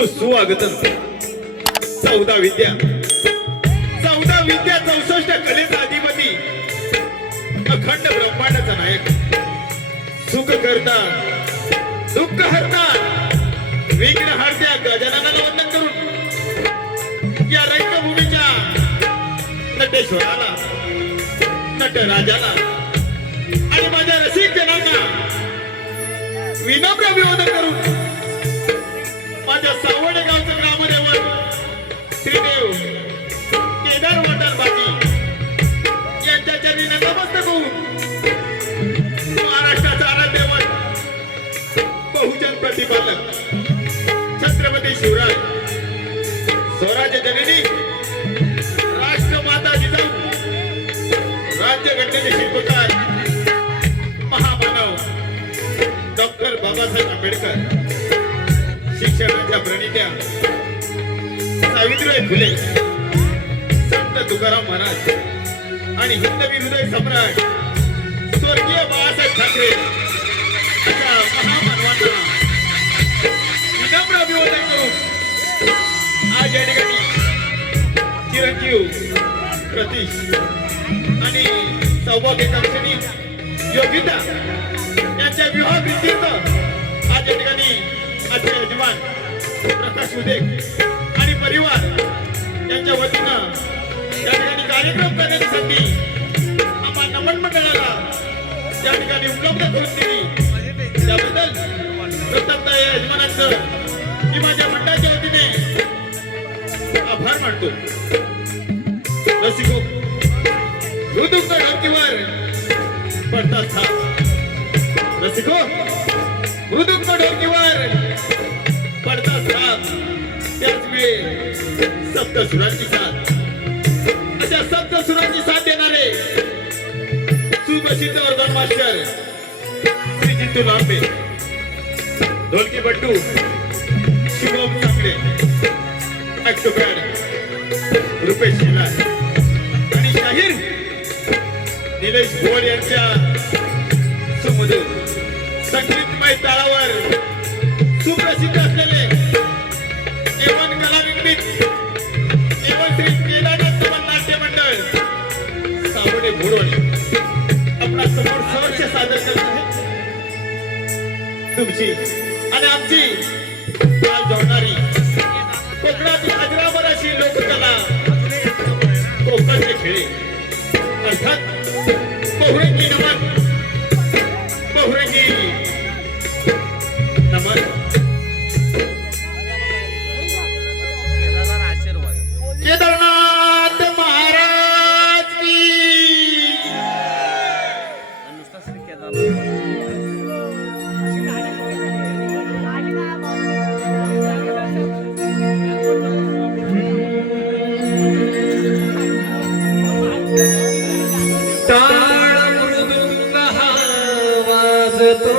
सुस्वागतम. 14 विद्या 64 कलेचा अधिपती, अखंड ब्रह्मांडाचा नायक, सुख करता दुःख हरता विघ्न हरत्या गजाननाला वंदन करून या रंगभूमीच्या नटेश्वराला, नटराजाला आणि माझ्या रसिक जनांना विनम्र अभिवादन करून माझ्या सावडे गावचं ग्रामदेवत श्रीदेव केदार वाटाल बाजी यांच्या चरणी नतमस्तक होऊन महाराष्ट्राचा आराध्यवत बहुजन प्रतिपालक छत्रपती शिवराय स्वराज्य जननी राष्ट्रमाता जिजाऊ राज्यघटनेचे शिल्पकार महामानव डॉक्टर बाबासाहेब आंबेडकर, शिक्षणाच्या प्रणित्या सावित्रीबाई फुले, संत तुकाराम महाराज आणि हिंदवी हृदय सम्राट स्वर्गीय बाळासाहेब ठाकरे अशा महामानवांना विनम्र अभिवादन करून आज या ठिकाणी चिरंजीव प्रतीश आणि सौभाग्यकांक्षणी योगिता यांच्या विवाह प्रीत्यर्थ आज या ठिकाणी आजचे यजमान प्रकाश उदेक आणि परिवार यांच्या वतीनं या ठिकाणी कार्यक्रम करण्यासाठी आम्हा नमन मंडळाला या ठिकाणी उपलब्ध करून दिली त्याबद्दल प्रथमतः या यजमानांचं मी माझ्या मंडळाच्या वतीने आभार मानतो. रसिको, मृदुक्त ढोलकीवर पडता थाप. रसिको, मृदुक्त ढोलकीवर पडता थाप. त्याच वेळी सप्तसुरांची साथ, अशा सप्तसुरांची साथ देणारे सुप्रसिद्ध ऑर्गन मास्टर श्री जितू लांबे, ढोलकी बट्टू शुभम चांगले, ऍक्टोपॅड रुपेश शेलार आणि शाहीर निलेश भोड यांच्या सुमधुर संगीतमय तालावर सुप्रसिद्ध असलेले एवन कलाविंगीत एवन श्री केदारनाथ नाट्य मंडळ सावडे भोरवणे आपला समोर सहर्ष सादर करत आहे. तुमची आणि आमची काल जोडणारी कोकणातील अजरामर अशी लोककला कोकणचे खेळे अर्थात बहुरंगी नमन. बहुरंगी नमन. केदारनाथ महाराज की टाळ मृदुंग हा वाजतो,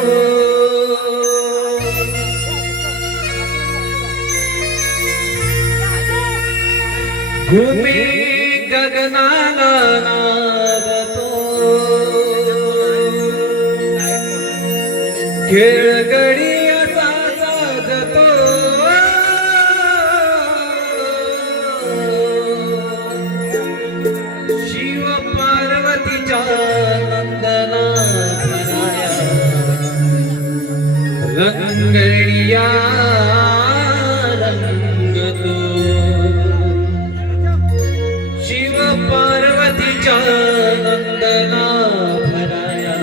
भूमी गगनाला नादतो, खेळगडी असा साजतो, शिव पार्वतीच्या नंदना भराया रंगडिया रंगतो, शिव पार्वतीच्या नंदना भराया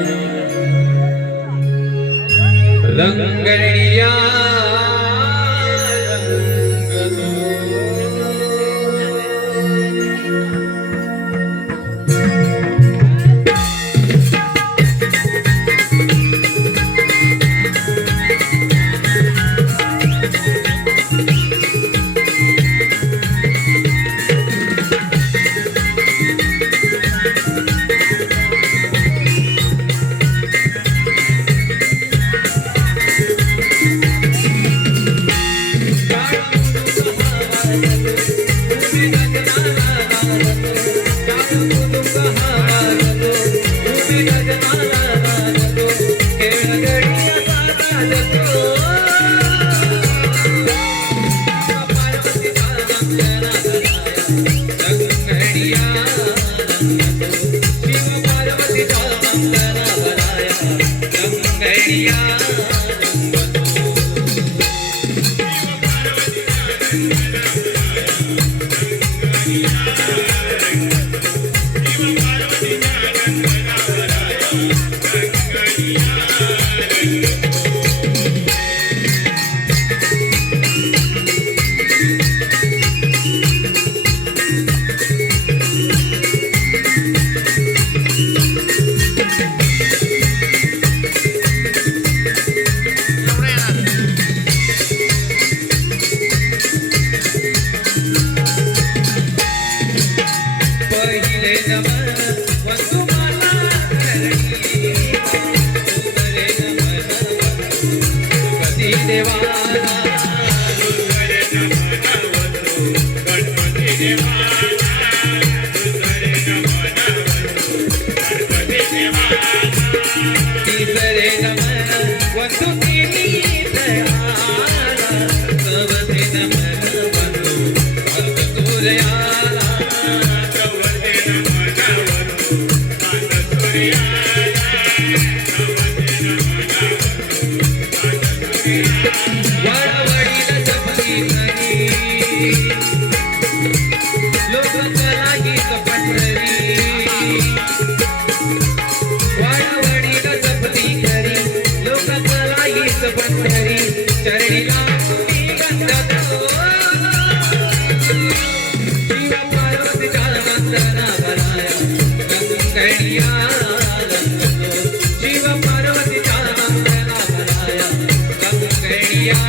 कवधेन मन बंधू भक्त सूर्याला वडवडीला जपली खरी लोक चला गीत पंढरी वडवडीला जपली खरी लोक चला गीत पंढरी चरणीला मी गंधतो शिव पार्वतीच्या नंदना बनाया गंगणिया शिव पार्वतीच्या नंदना बनाया गंगणिया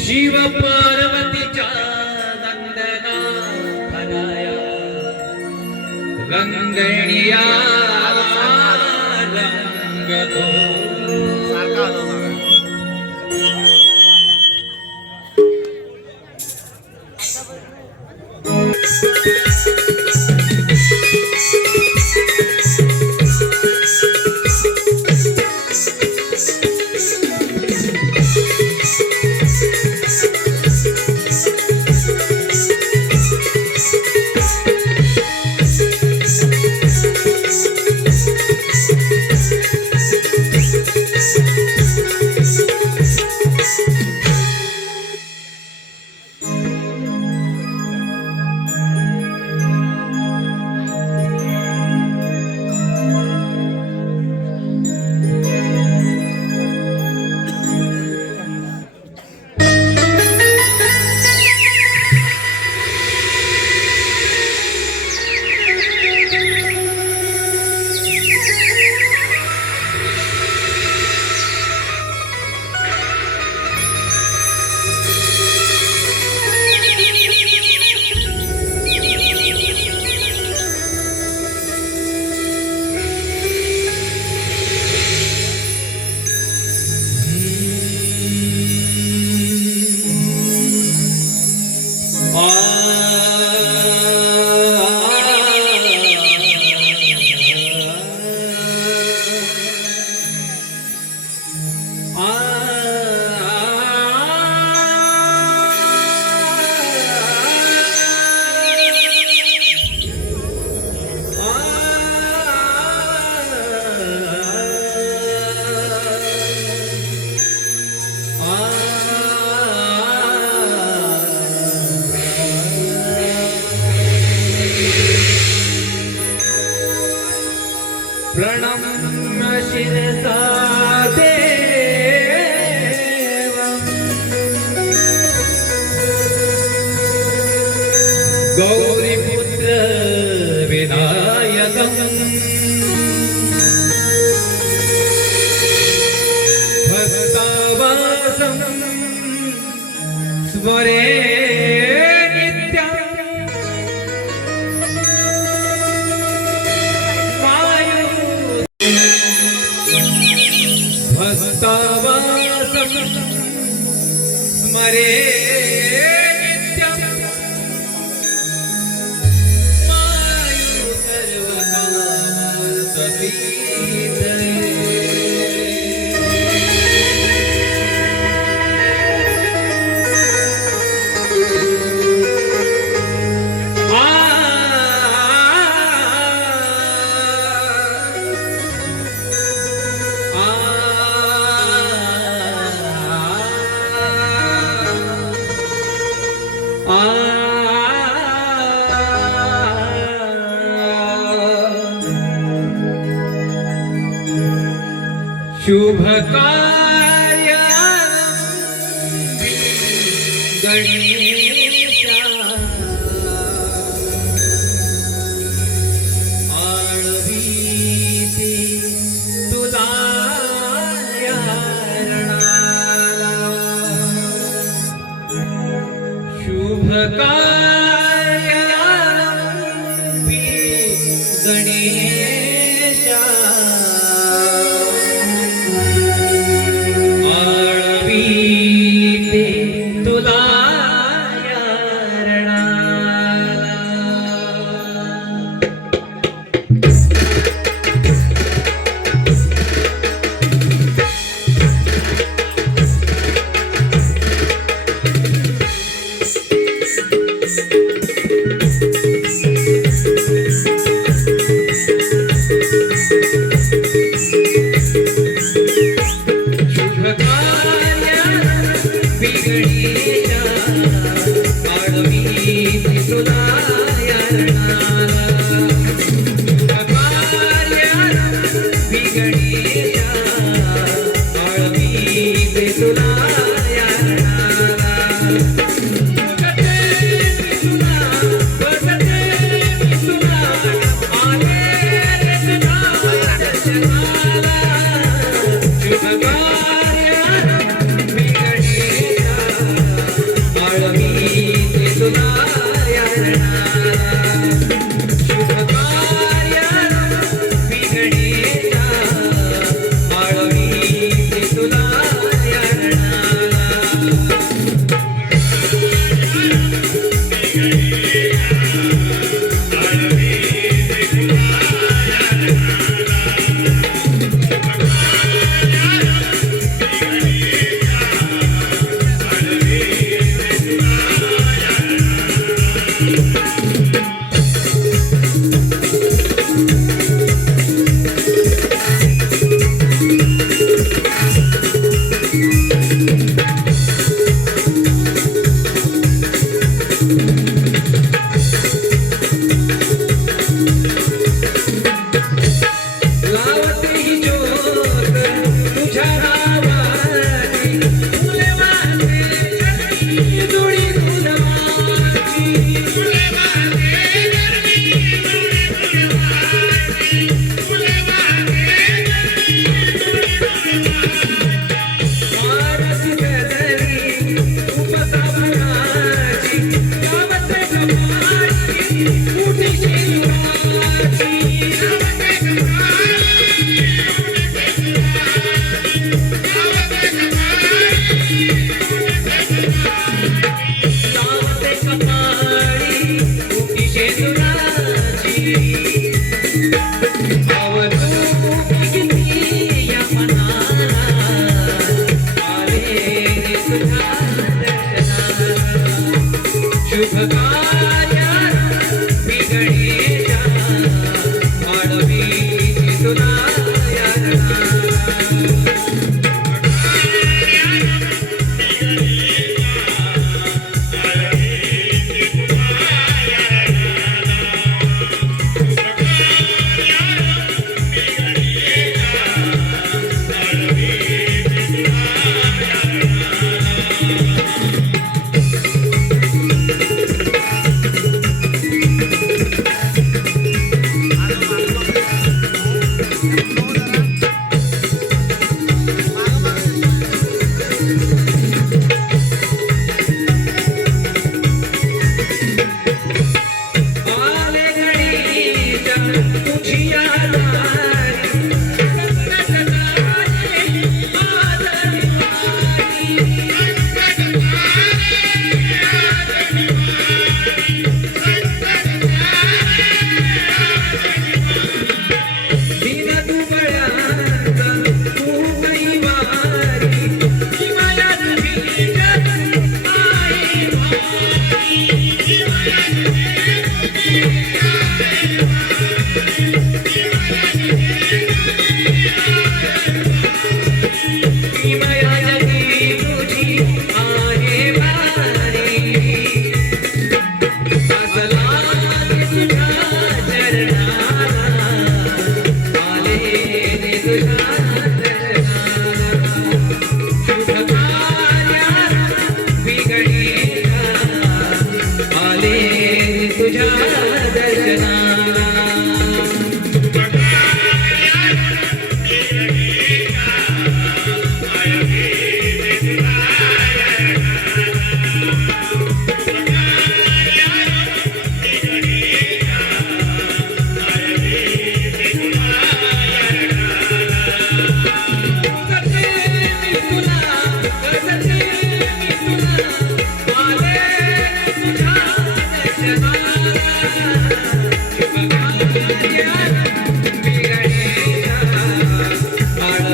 शिव पार्वतीच्या नंदना भराया रंगणिया रंगतो शिरसा देवा गौरीपुत्र विनायकम् भक्तावासं स्मरे नित्यम् भक्तावासं स्मरे नित्यम् मायु सर्वकामसतीतये शुभ कार्य गणेशा आळवीते तुला यारणाला शुभ कार्य गणेशा आळवीते तुला यारणाला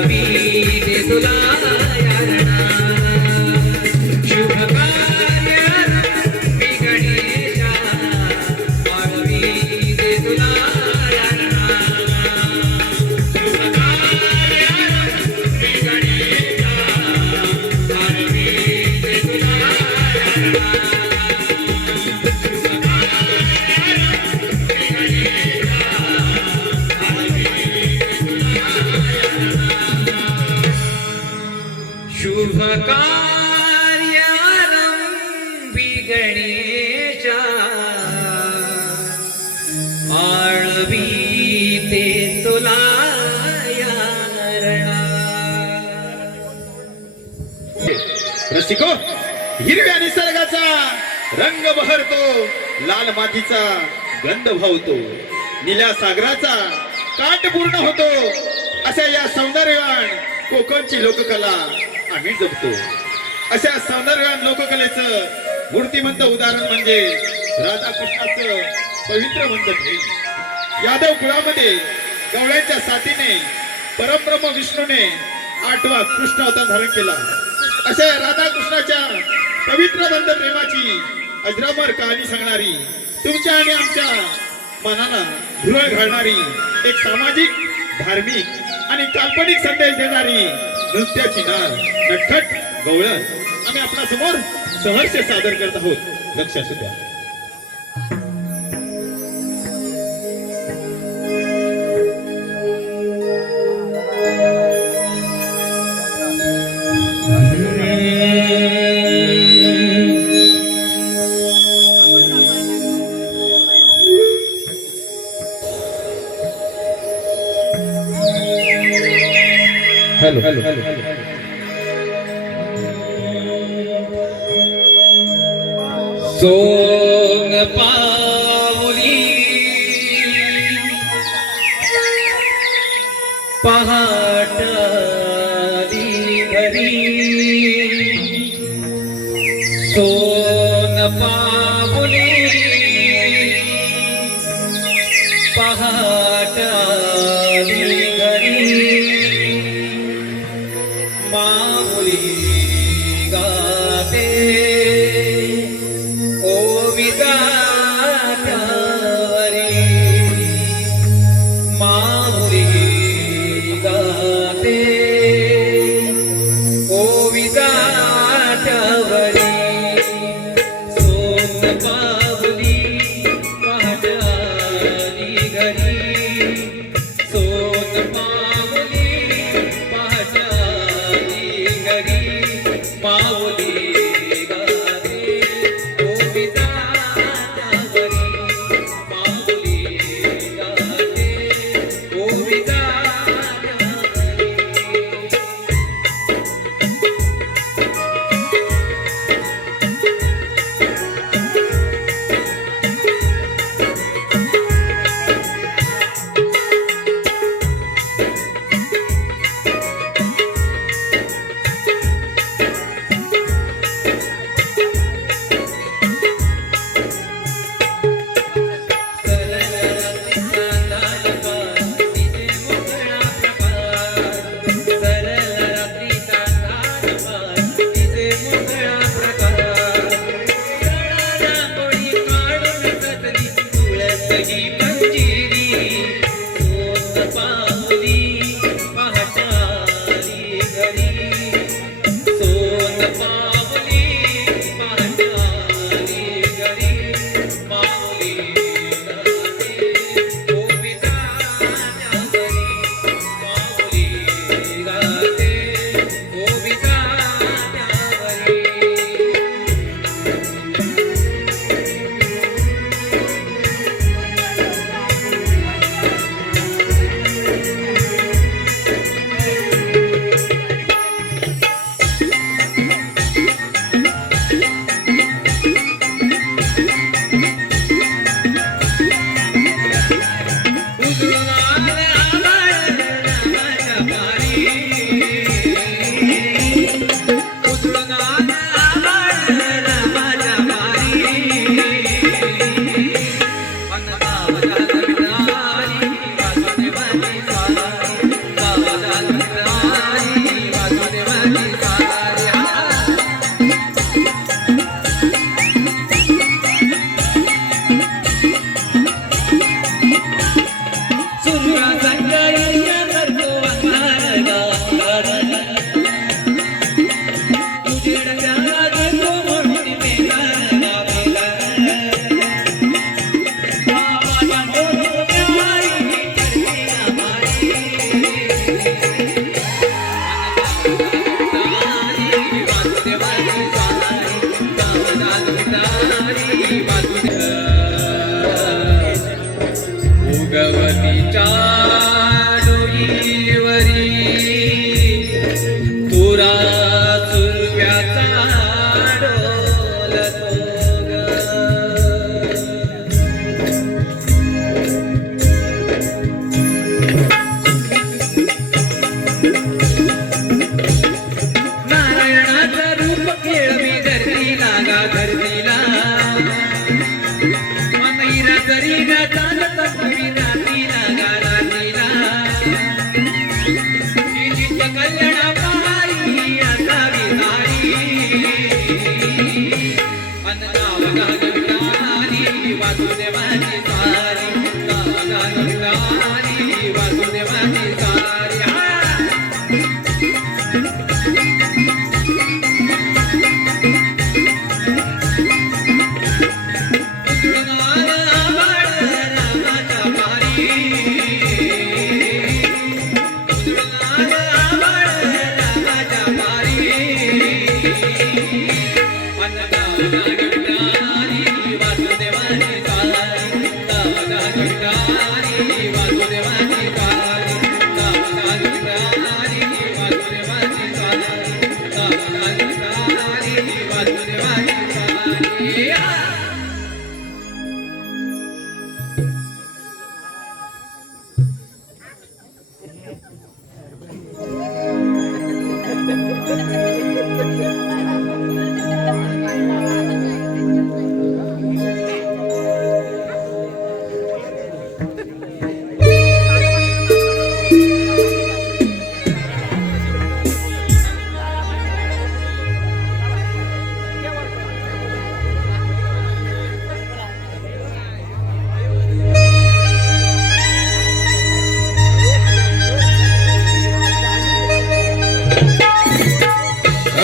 दे तुला यारणा शुभ कार्यारंभी गणेशा आळवी दे तुला यारणा शुभ कार्यारंभी गणेशा आळवी दे तुला यारणा शुभ कार्यारंभी गणेशा आळवी ते तुला यारणा रसिको, हिरव्या निसर्गाचा रंग बहरतो, लाल मातीचा गंध भावतो, निळ्या सागराचा काठ पूर्ण होतो, अशा या सौंदर्यवान कोकणची लोककला आम्ही जपतो. अशा सौंदर्यवान लोककलेचं मूर्तिमंत उदाहरण म्हणजे राधाकृष्णाचं पवित्र मंद प्रेम. यादव कुळामध्ये गवळ्यांच्या साथीने परमब्रह्म विष्णूने 8वा कृष्ण अवतार धारण केला. अशा या राधाकृष्णाच्या पवित्र बंध प्रेमाची अजरामर कहाणी सांगणारी, तुमच्या आणि आमच्या मनाला धुरळ घालणारी, एक सामाजिक, धार्मिक आणि काल्पनिक संदेश देणारी नृत्याची नार नटखट गवळण आम्ही आपल्या समोर सहर्ष सादर करत आहोत. लक्ष असू द्या. हॅलो हॅलो सोंग पाऊली पहाटली घरी सोंग पाऊली पहाटली घरी माऊली गाते ओ विदात्यावरी माऊली गाते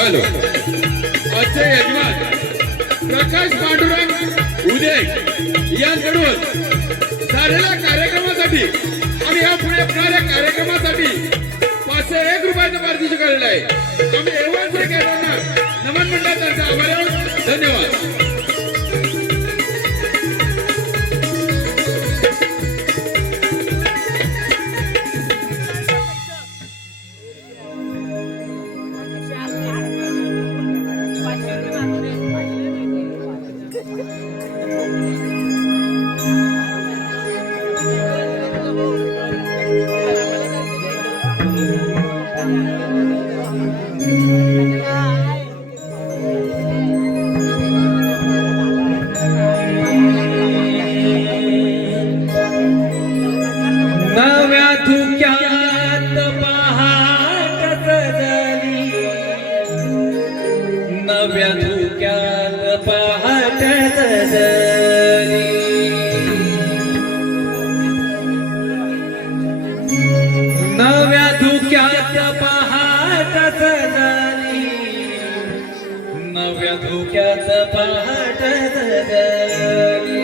हॅलो आजचे यजमान प्रकाश पांडुरंग उदय यांकडून झालेल्या कार्यक्रमासाठी आणि या पुढे होणाऱ्या कार्यक्रमासाठी 501 रुपयाचं पारितोषिक आलेलं आहे. आम्ही एवढंच केल्यानं नमन मंडळ त्यांचा आभार आहे. धन्यवाद. नव्या धुक्यात पहाट सजली, नव्या धुक्यात पहाट सजली. नव्या धुक्यात पहाट सजली, नव्या धुक्यात पहाट सजली.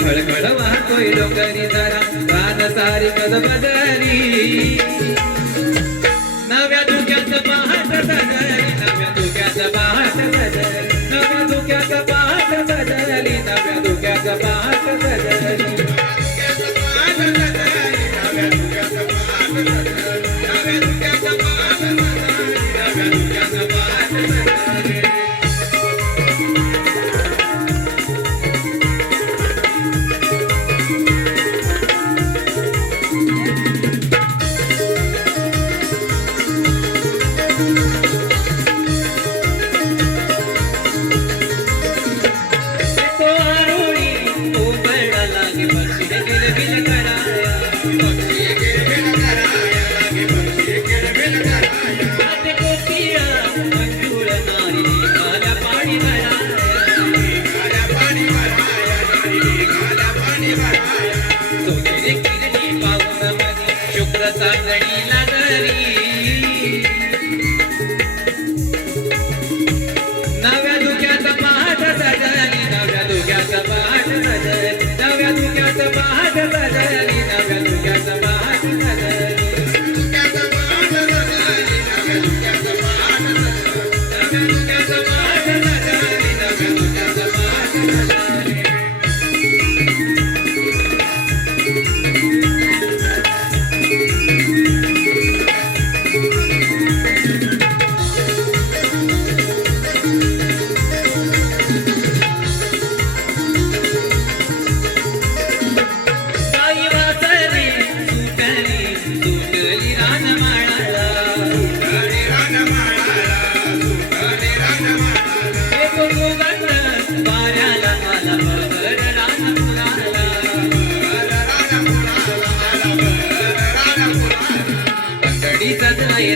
खळखळ वाहतोय डोंगरी जरा रान सारी गजबजली. नव्या धुक्यात पहाट सजली, नव्या धुक्यात पहाट सजली, नव्या धुक्यात पहाट सजली, नव्या धुक्यात पहाट सजली. नव्या धुक्यात पहाट सजली, नव्या धुक्यात पहाट सजली, नव्या धुक्यात पहाट सजली, नव्या धुक्यात पहाट सजली.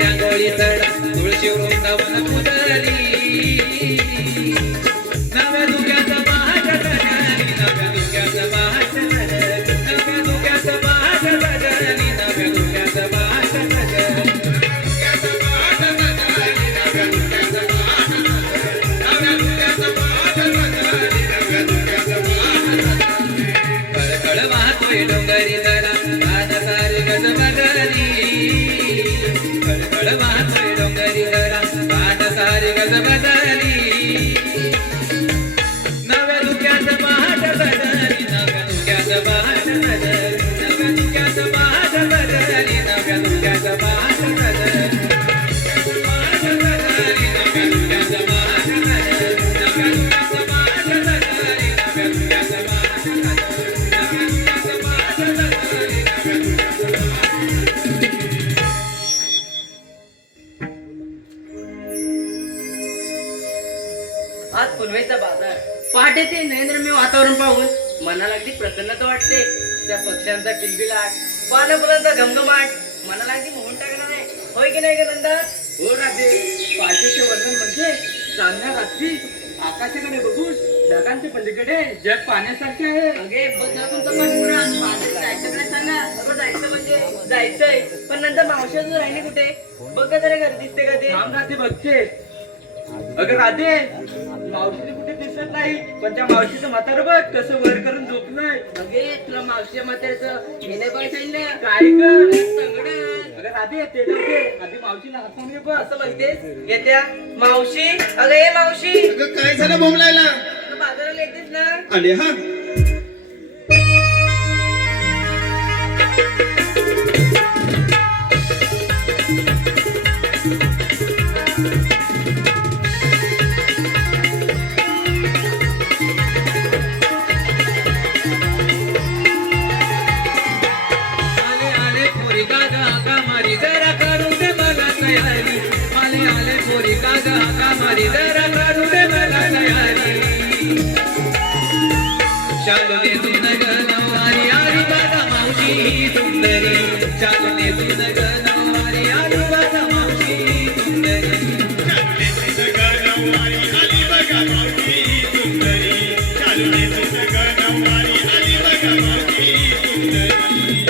रांगोळी चढ तुळशी वृंदावन पुजली. नव्या धुक्यात पहाट सजली, नव्या धुक्यात पहाट सजली, नव्या धुक्यात पहाट सजली, नव्या धुक्यात पहाट सजली. खळखळ वाहतोय डोंगरी जरा रान सारी गजबजली. खळखळ वाहतोय डोंगरी जरा रान सारी गजबजली. नव्या धुक्यात पहाट सजली, नव्या धुक्यात पहाट सजली, नव्या धुक्यात पहाट सजली, नव्या धुक्यात पहाट सजली. नव्या पहाटे ते नरेंद्रमय वातावरण पाहून मनाला अगदी प्रसन्नता वाटते. त्या पक्ष्यांचा किलबिलाट, पानाफुलांचा घमघमाट मनाला अगदी मोहून टाकणार आहे. होय की नाही ग नंदा? हो राधे, पहाटेचे वर्णन म्हणजे चांदण्या रात्री आकाशाकडे बघून ढगांच्या पलीकडे जग पाहण्यासारखे आहे. अगे बघा तुमचा पाठपुराण. माझं जायचं काय सांगा? अगं जायचं म्हणजे जायचंय, पण नंतर मावशी अजून राहिली कुठे? बघा जरा घर दिसते का ते? थांब राधे बघते. अगं राधे, मावशी कुठे दिसत नाही, पण त्या मावशीचं म्हातारं बघ कसं वर करून झोपलंय. अगे तुला मावशी म्हाताऱ्याचं हे नाही बघ सांगितलं? काय ग? संगणक. अगं राधे ते जाऊ दे, आधी मावशीला हाताने घे बघ. असं म्हणतेस? येत्या मावशी. अगं ये मावशी, अगं काय झालं बोंबलायला? तू बाजाराला येतेस ना? आले हा. आले आले पोरी कागा हाका मारी जरा करू दे मला तयारी. आले आले पोरी कागा हाका मारी जरा करू दे मला तयारी. चालो ने तू नगनवारी आली बघा मावशी ही सुंदरी. चालो ने तू नगनवारी आली बघा मावशी ही सुंदरी.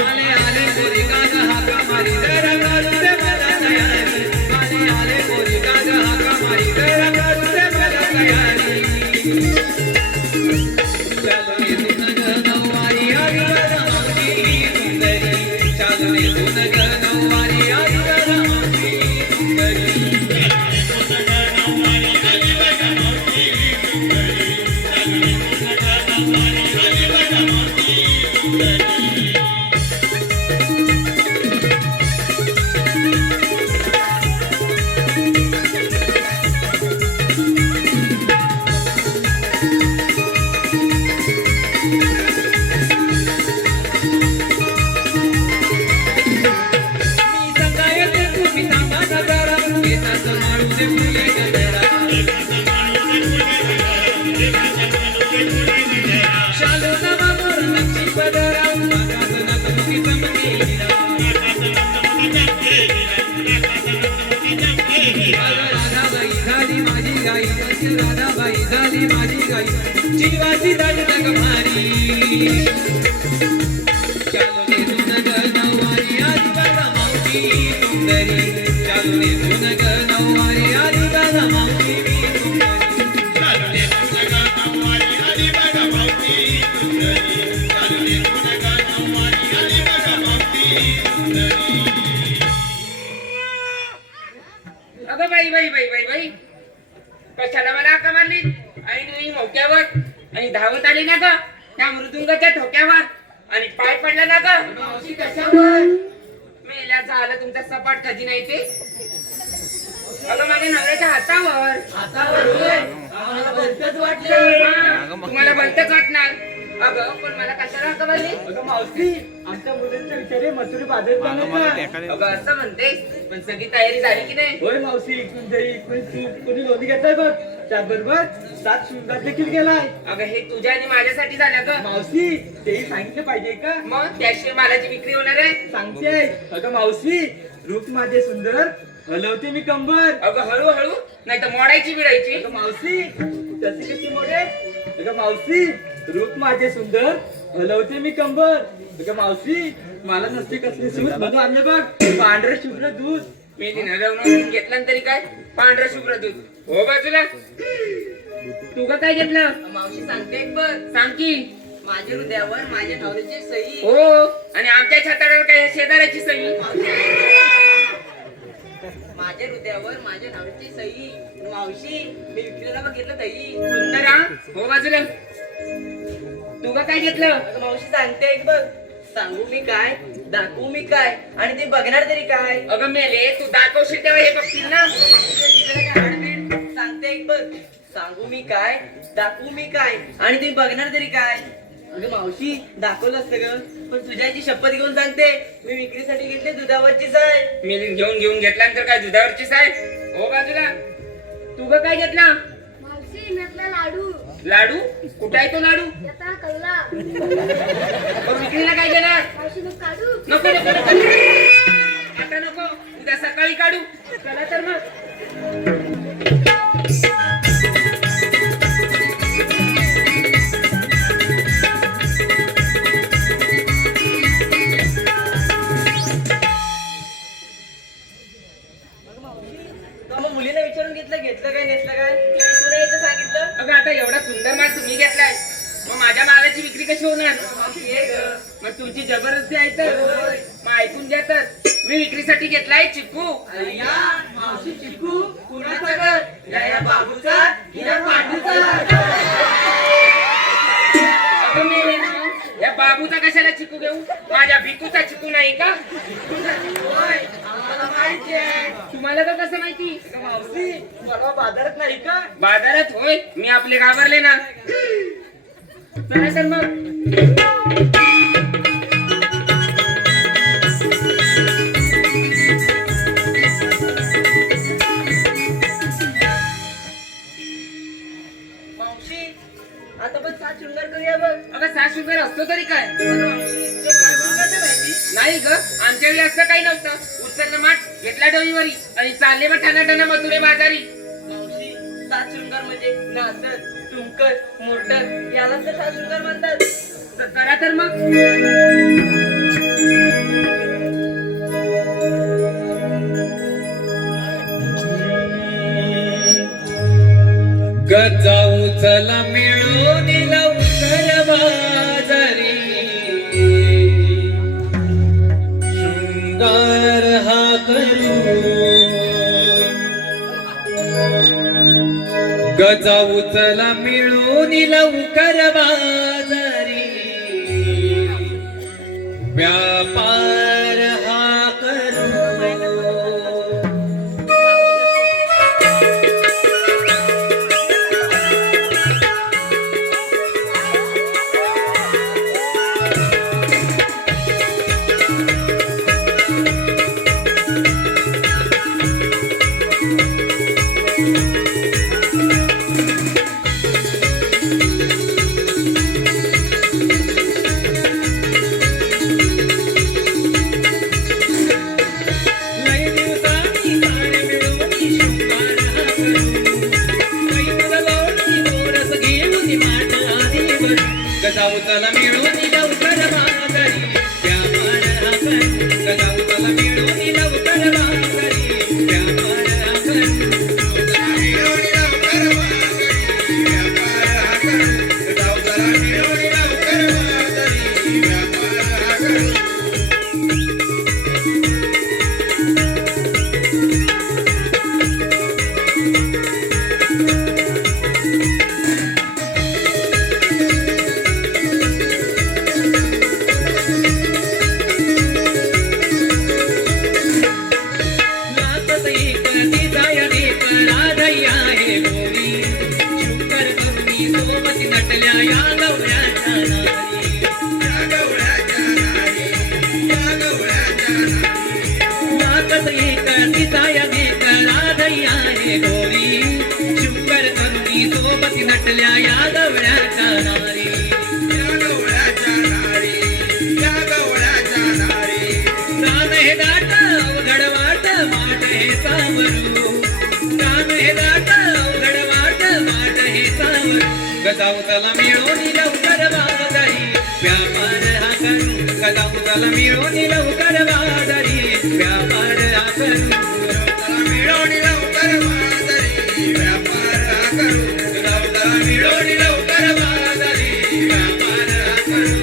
आले आले पोरी कागा हाका मारी जरा करू दे मला तयारी. आले आले पोरी कागा हाका मारी जरा करू दे मला तयारी. चालो ने तू नगनवारी आली बघा मावशी ही सुंदरी. चालो ने तू नगनवारी आली बघा मावशी ही सुंदरी. मी सांगायचे तुम्ही थांबा ना जरा. केसाचं माळू दे फुले गजरा. शालू नवा मोर नक्षी पदरा. आकाश नकमुखी चमकीला. अगं राधाबाई झाली माझी गाई. अशी राधाबाई झाली माझी गाई. जीवाची दाजी जग भारी. चालो ने तू नगनवारी आली बघा मावशी ही सुंदरी. चालो ने तू नगनवारी आली बघा मावशी ही सुंदरी. अगं बाई बाई बाई बाई बाई, कशाला मला हाका मारली? आणि तुम्ही मोक्यावर आणि धावत आली ना ग त्या मृदुंगाच्या ठोक्यावर, आणि पाय पडला ना ग मावशी कशावर? मेल्याचं आलं तुमचा सपाट कधी नाही ते. अगं माझ्या नवऱ्याच्या हातावर. हातावर होय? आम्हाला भलतंच वाटलं. हा, तुम्हाला भलतंच वाटणार. अगं पण मला कशाला हाका मारली? अगं मावशी, आमच्या मुलींचा विचार आहे मथुरी बाजार जाण्याचा. अगं असं म्हणतेस, पण सगळी तयारी झाली की नाही? होय मावशी, इकडून दही इकडून तूप कोणी लोणी घेताय बघ. त्याचबरोबर 7 शृंगार देखील गेलाय. अगं हे तुझ्या आणि माझ्यासाठी झालं ग. मावशी, तेही सांगितलं पाहिजे का? मग त्याशिवाय मालाची विक्री होणार आहे? सांगते. अगं मावशी, रूप माझे सुंदर हलवते मी कंबर. अगं हळूहळू, नाही तर मोडायची बिडायची. अगं मावशी, तशी कशी मोडे? अगं मावशी, रूप माझे सुंदर हलवते मी कंबर. अगं मावशी, मला नसते कसली सूट म्हणून आणले बघ पांढरे शुभ्र दूध. मी नरवून घेतलं तरी काय पांढरं शुभ्र दूध. हो बाजूला. तू का काय घेतलं? मावशी सांगते एक बघ. सांग की. माझ्या हृदयावर माझ्या नवऱ्याची सही. हो, आणि आमच्या छतावर काय शेजाऱ्याची सही. माझ्या हृदयावर माझ्या नवऱ्याची सही. मावशी, मी विक्रीला बघितलं दही. सुंदर हा. हो बाजूला. तू का काय घेतलं? अगं मावशी सांगते एक बघ. सांगू मी काय, दाखवू मी काय, आणि ते बघणार तरी काय? अगं मेले, तू दाखवशील तेव्हा हे बघतील ना. तिकडे काय हाडबीड? सांगते एक बघ. सांगू मी काय, दाखवू मी काय, आणि ते बघणार तरी काय? अगं मावशी, दाखवलं असतं ग, पण तुझ्याची शपथ घेऊन सांगते, मी विक्रीसाठी घेतले दुधावरचीच आहे. मी घेऊन घेतल्यानंतर काय दुधावरचीच आहे. हो बाजूला. तू का काय घेतलं? मावशी, मी आपला लाडू. लाडू कुठे आहे तो लाडू आता कल्ला मग विक्रीला काय देणार मावशी मग काढू नको नको नको आता नको उद्या सकाळी काढू चला तर मग मग मुलीला विचारून घेतलं काय नेसलं काय तुला यायचं सांगितलं. अगं आता एवढा सुंदर माल तुम्ही घेतलाय मग माझ्या मालाची विक्री कशी होणार ये ग. मग तुमची जबरदस्ती आहे तर मग ऐकून घ्या तर मी विक्रीसाठी घेतलाय चिक्कू अय्या, मावशी चिकू कुणाचा घर या बाबूचा हिला पांडूचा. अगं मेले ना या बाबूचा कशाला चिकू घेऊ माझ्या भिकूचा चिकू नाही का होय, आम्हाला माहितीये. तुम्हाला तर कसं माहिती मावशी परवा बाजारात नाही का बाजारात होय मी आपले घाबरले ना चला तर मग मावशी आता पण सात शृंगार करूया बघ. अगं 6 शुगर असतो तरी काय अगं मावशी, तुला सात शृंगारचं माहिती? नाही ग आमच्या वेळी असं काही नव्हतं उचललं माठ घेतला डोईवरी आणि चालले मग ठना मथुरे बाजारी मावशी सात शृंगार म्हणजे नाचत तुमकत मोरटत यालाच तर सात शृंगार म्हणतात. तर करा तर मग गजाऊ चला मिळून लवकर बाजारी शृंगार हा करू गजाऊ चला मिळून लवकर बाजारी व्यापार हा करू गजाऊ चला मिळून लवकर बाजारी व्यापार हा करू गजाऊ चला मिळून लवकर बाजारी व्यापार हा करू नाचत एक दिजाय एक राधय्या हे गोरी शुकर करुणी सोबती नटल्या या गवळ्याच्या नारी नाचत एक दिजाय एक राधय्या हे गोरी शुकर करुणी सोबती नटल्या या गवळ्याच्या नारी रान हे दाट अवघड वाट माट हे सावरू रान हे दाट अवघड वाट माट हे सावरू गजाऊ चला मिळून लवकर बाजारी व्यापार हा करू गजाऊ चला मिळून लवकर बाजारी व्यापार हा करू मिळून लवकर बाजारी व्यापार हा करू गजाऊ चला मिळून लवकर बाजारी व्यापार हा करू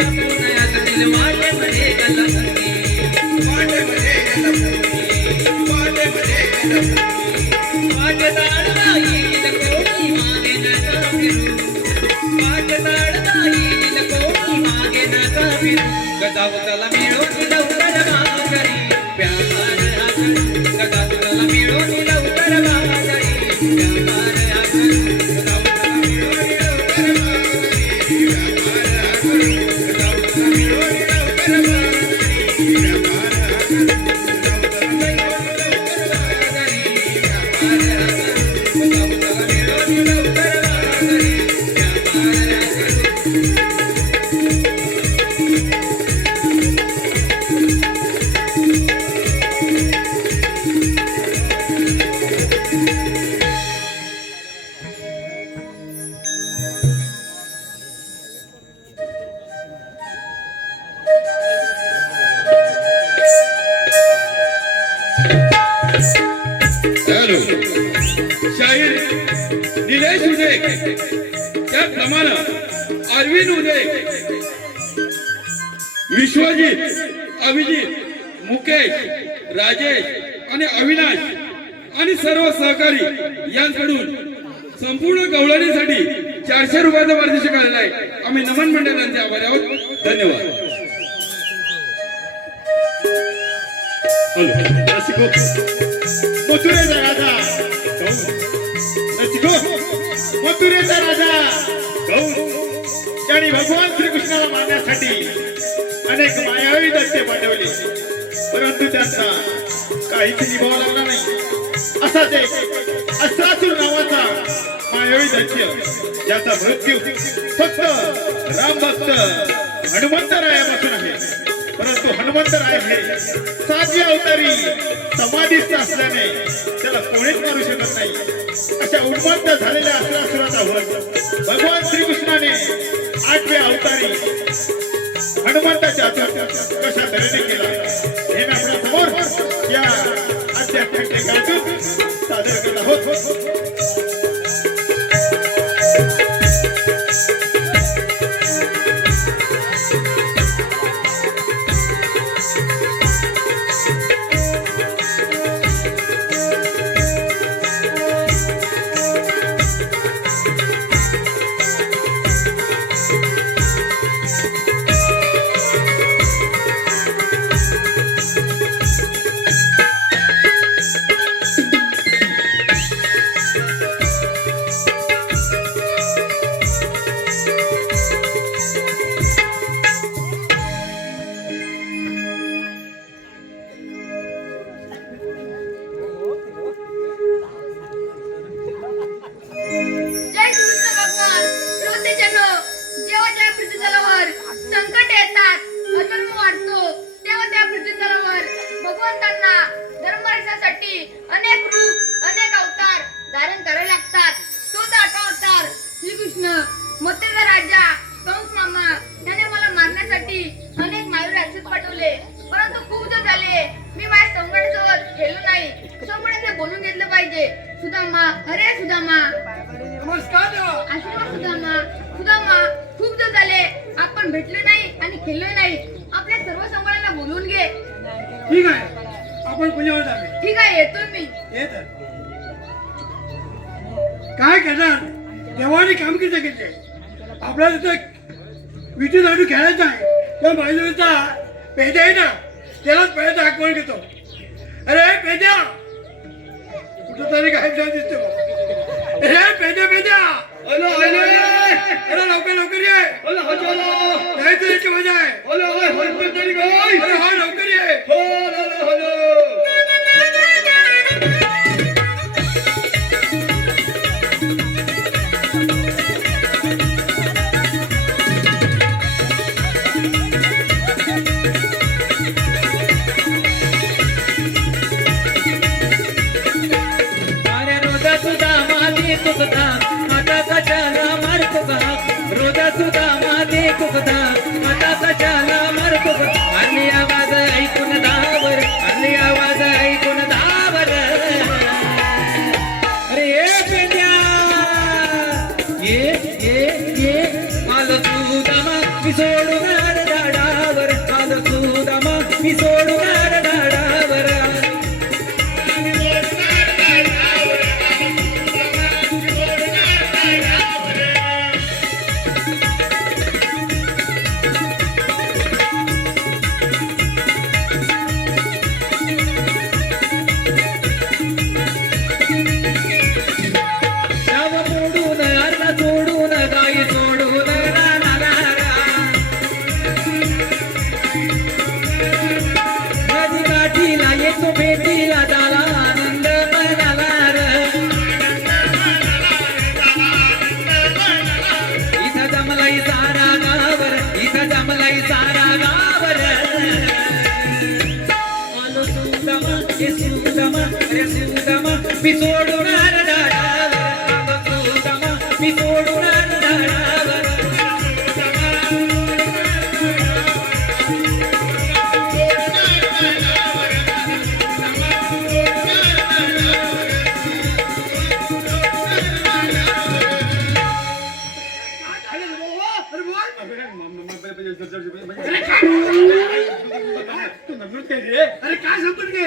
आपण असतील वाटेमध्ये गलबुंगी. वाटेमध्ये गेला वाटेमध्ये गेला वाटताळला येईल कोणी मागे नका फिरू. वाटताळला येईल कोणी मागे नका फिरू. गजावताला मिळून लवकर माघारी व्यापार हा करू. गजावताला मिळून लवकर माघारी व्यापार हा करू. गजावताला मिळून लवकर माघारी व्यापार हा करू. गजावताला मिळून लवकर माघारी व्यापार हा करू. गजावताला मिळून लवकर माघारी व्यापार हा करू. गजावताला मिळून लवकर माघारी व्यापार हा करू. हॅलो शाहीर निलेश उदे त्याचप्रमाणे अरविंद उदे विश्वजित अभिजित मुकेश राजेश आणि अविनाश आणि सर्व सहकारी यांकडून संपूर्ण गवळणीसाठी 400 रुपयाचा पारितोषिक आलेला आहे. आम्ही नमन मंडळांचे आभारी आहोत. धन्यवाद. रसिको मथुरेचा राजा गौर. रसिको मथुरेचा राजा गौर त्यांनी भगवान श्रीकृष्णाला मारण्यासाठी अनेक मायावी दैत्य पाठवले, परंतु त्यांचा काहीच निभाव लागला नाही. असाच एक अस्त्रासुर नावाचा मायावी दैत्य ज्याचा मृत्यू फक्त राम भक्त हनुमंतरायापासून आहे. परंतु हनुमंतराय हे 7 अवतारी समाधीस्थ असल्याने त्याला कोणीच मारू शकत नाही. अशा उन्मत्त झालेल्या अस्त्रासुराचा वध भगवान श्रीकृष्णाने 8व्या अवतारी हनुमंताच्या हातून कशा तऱ्हेने केला हे मी आपल्या समोर या आध्यात्मिक टेकातून सादर करत आहोत. जय कृष्ण भगवान. श्रोतेजनो, जेव्हा त्या पृथ्वीतलावर संकट येतात, अधर्म वाढतो, तेव्हा त्या पृथ्वीतलावर भगवंतांना धर्म रक्षासाठी अनेक रूप, अनेक अवतार धारण करावे लागतात. तोच 8वा अवतार श्रीकृष्ण मथुरेचा राजा कंस मामा त्याने मला मारण्यासाठी अनेक मायूर राक्षस पाठवले, परंतु खूप दिवस झाले मी माझ्या संकटासोबत खेळलो नाही. संकटाचे बोलून घेतलं पाहिजे. सुदामा, अरे सुदामा, आशीर्वाद सुदामा. सुदामा, खूप दिवस झाले आपण भेटलो नाही आणि खेळलो नाही. आपल्या सर्व संघाला बोलवून घे. ठीक आहे, आपण पुण्यावर जावे. ठीक आहे, येतोय मी. येत काय करणार, देवाने कामगिरी सांगितले. आपल्याला तिथं विटी लाडू खेळायचा आहे. त्या बाजूचा पेद्या आहे ना, त्यालाच पहिल्यांदा आगमन घेतो. अरे पेद्या, कुठं तरी काय दिसतो. अरे पेद्या पेद्या, अरे लवकर लवकर ये. नाही तर याची मजा आहे. अरे हा लवकर ये. अरे रोजा सुद्धा माझे चुकता आता कशाला मारतो का. रोजा सुद्धा माझे चुकता सुदामा मी सोडणार झाडावर शाव मोडून अर्धा सोडून गाई सोडून रानाला नदी काठीला येतो भेटीला झाला आनंद मनाला इथं जमलाई सारा गावर इथं जमलाई सारा गावर आलो सुदामा हे सुदामा रे सुदामा मी सोडणार झाडावर आलो सुदामा मी सोडणार झाडावर अरे काय समजून घे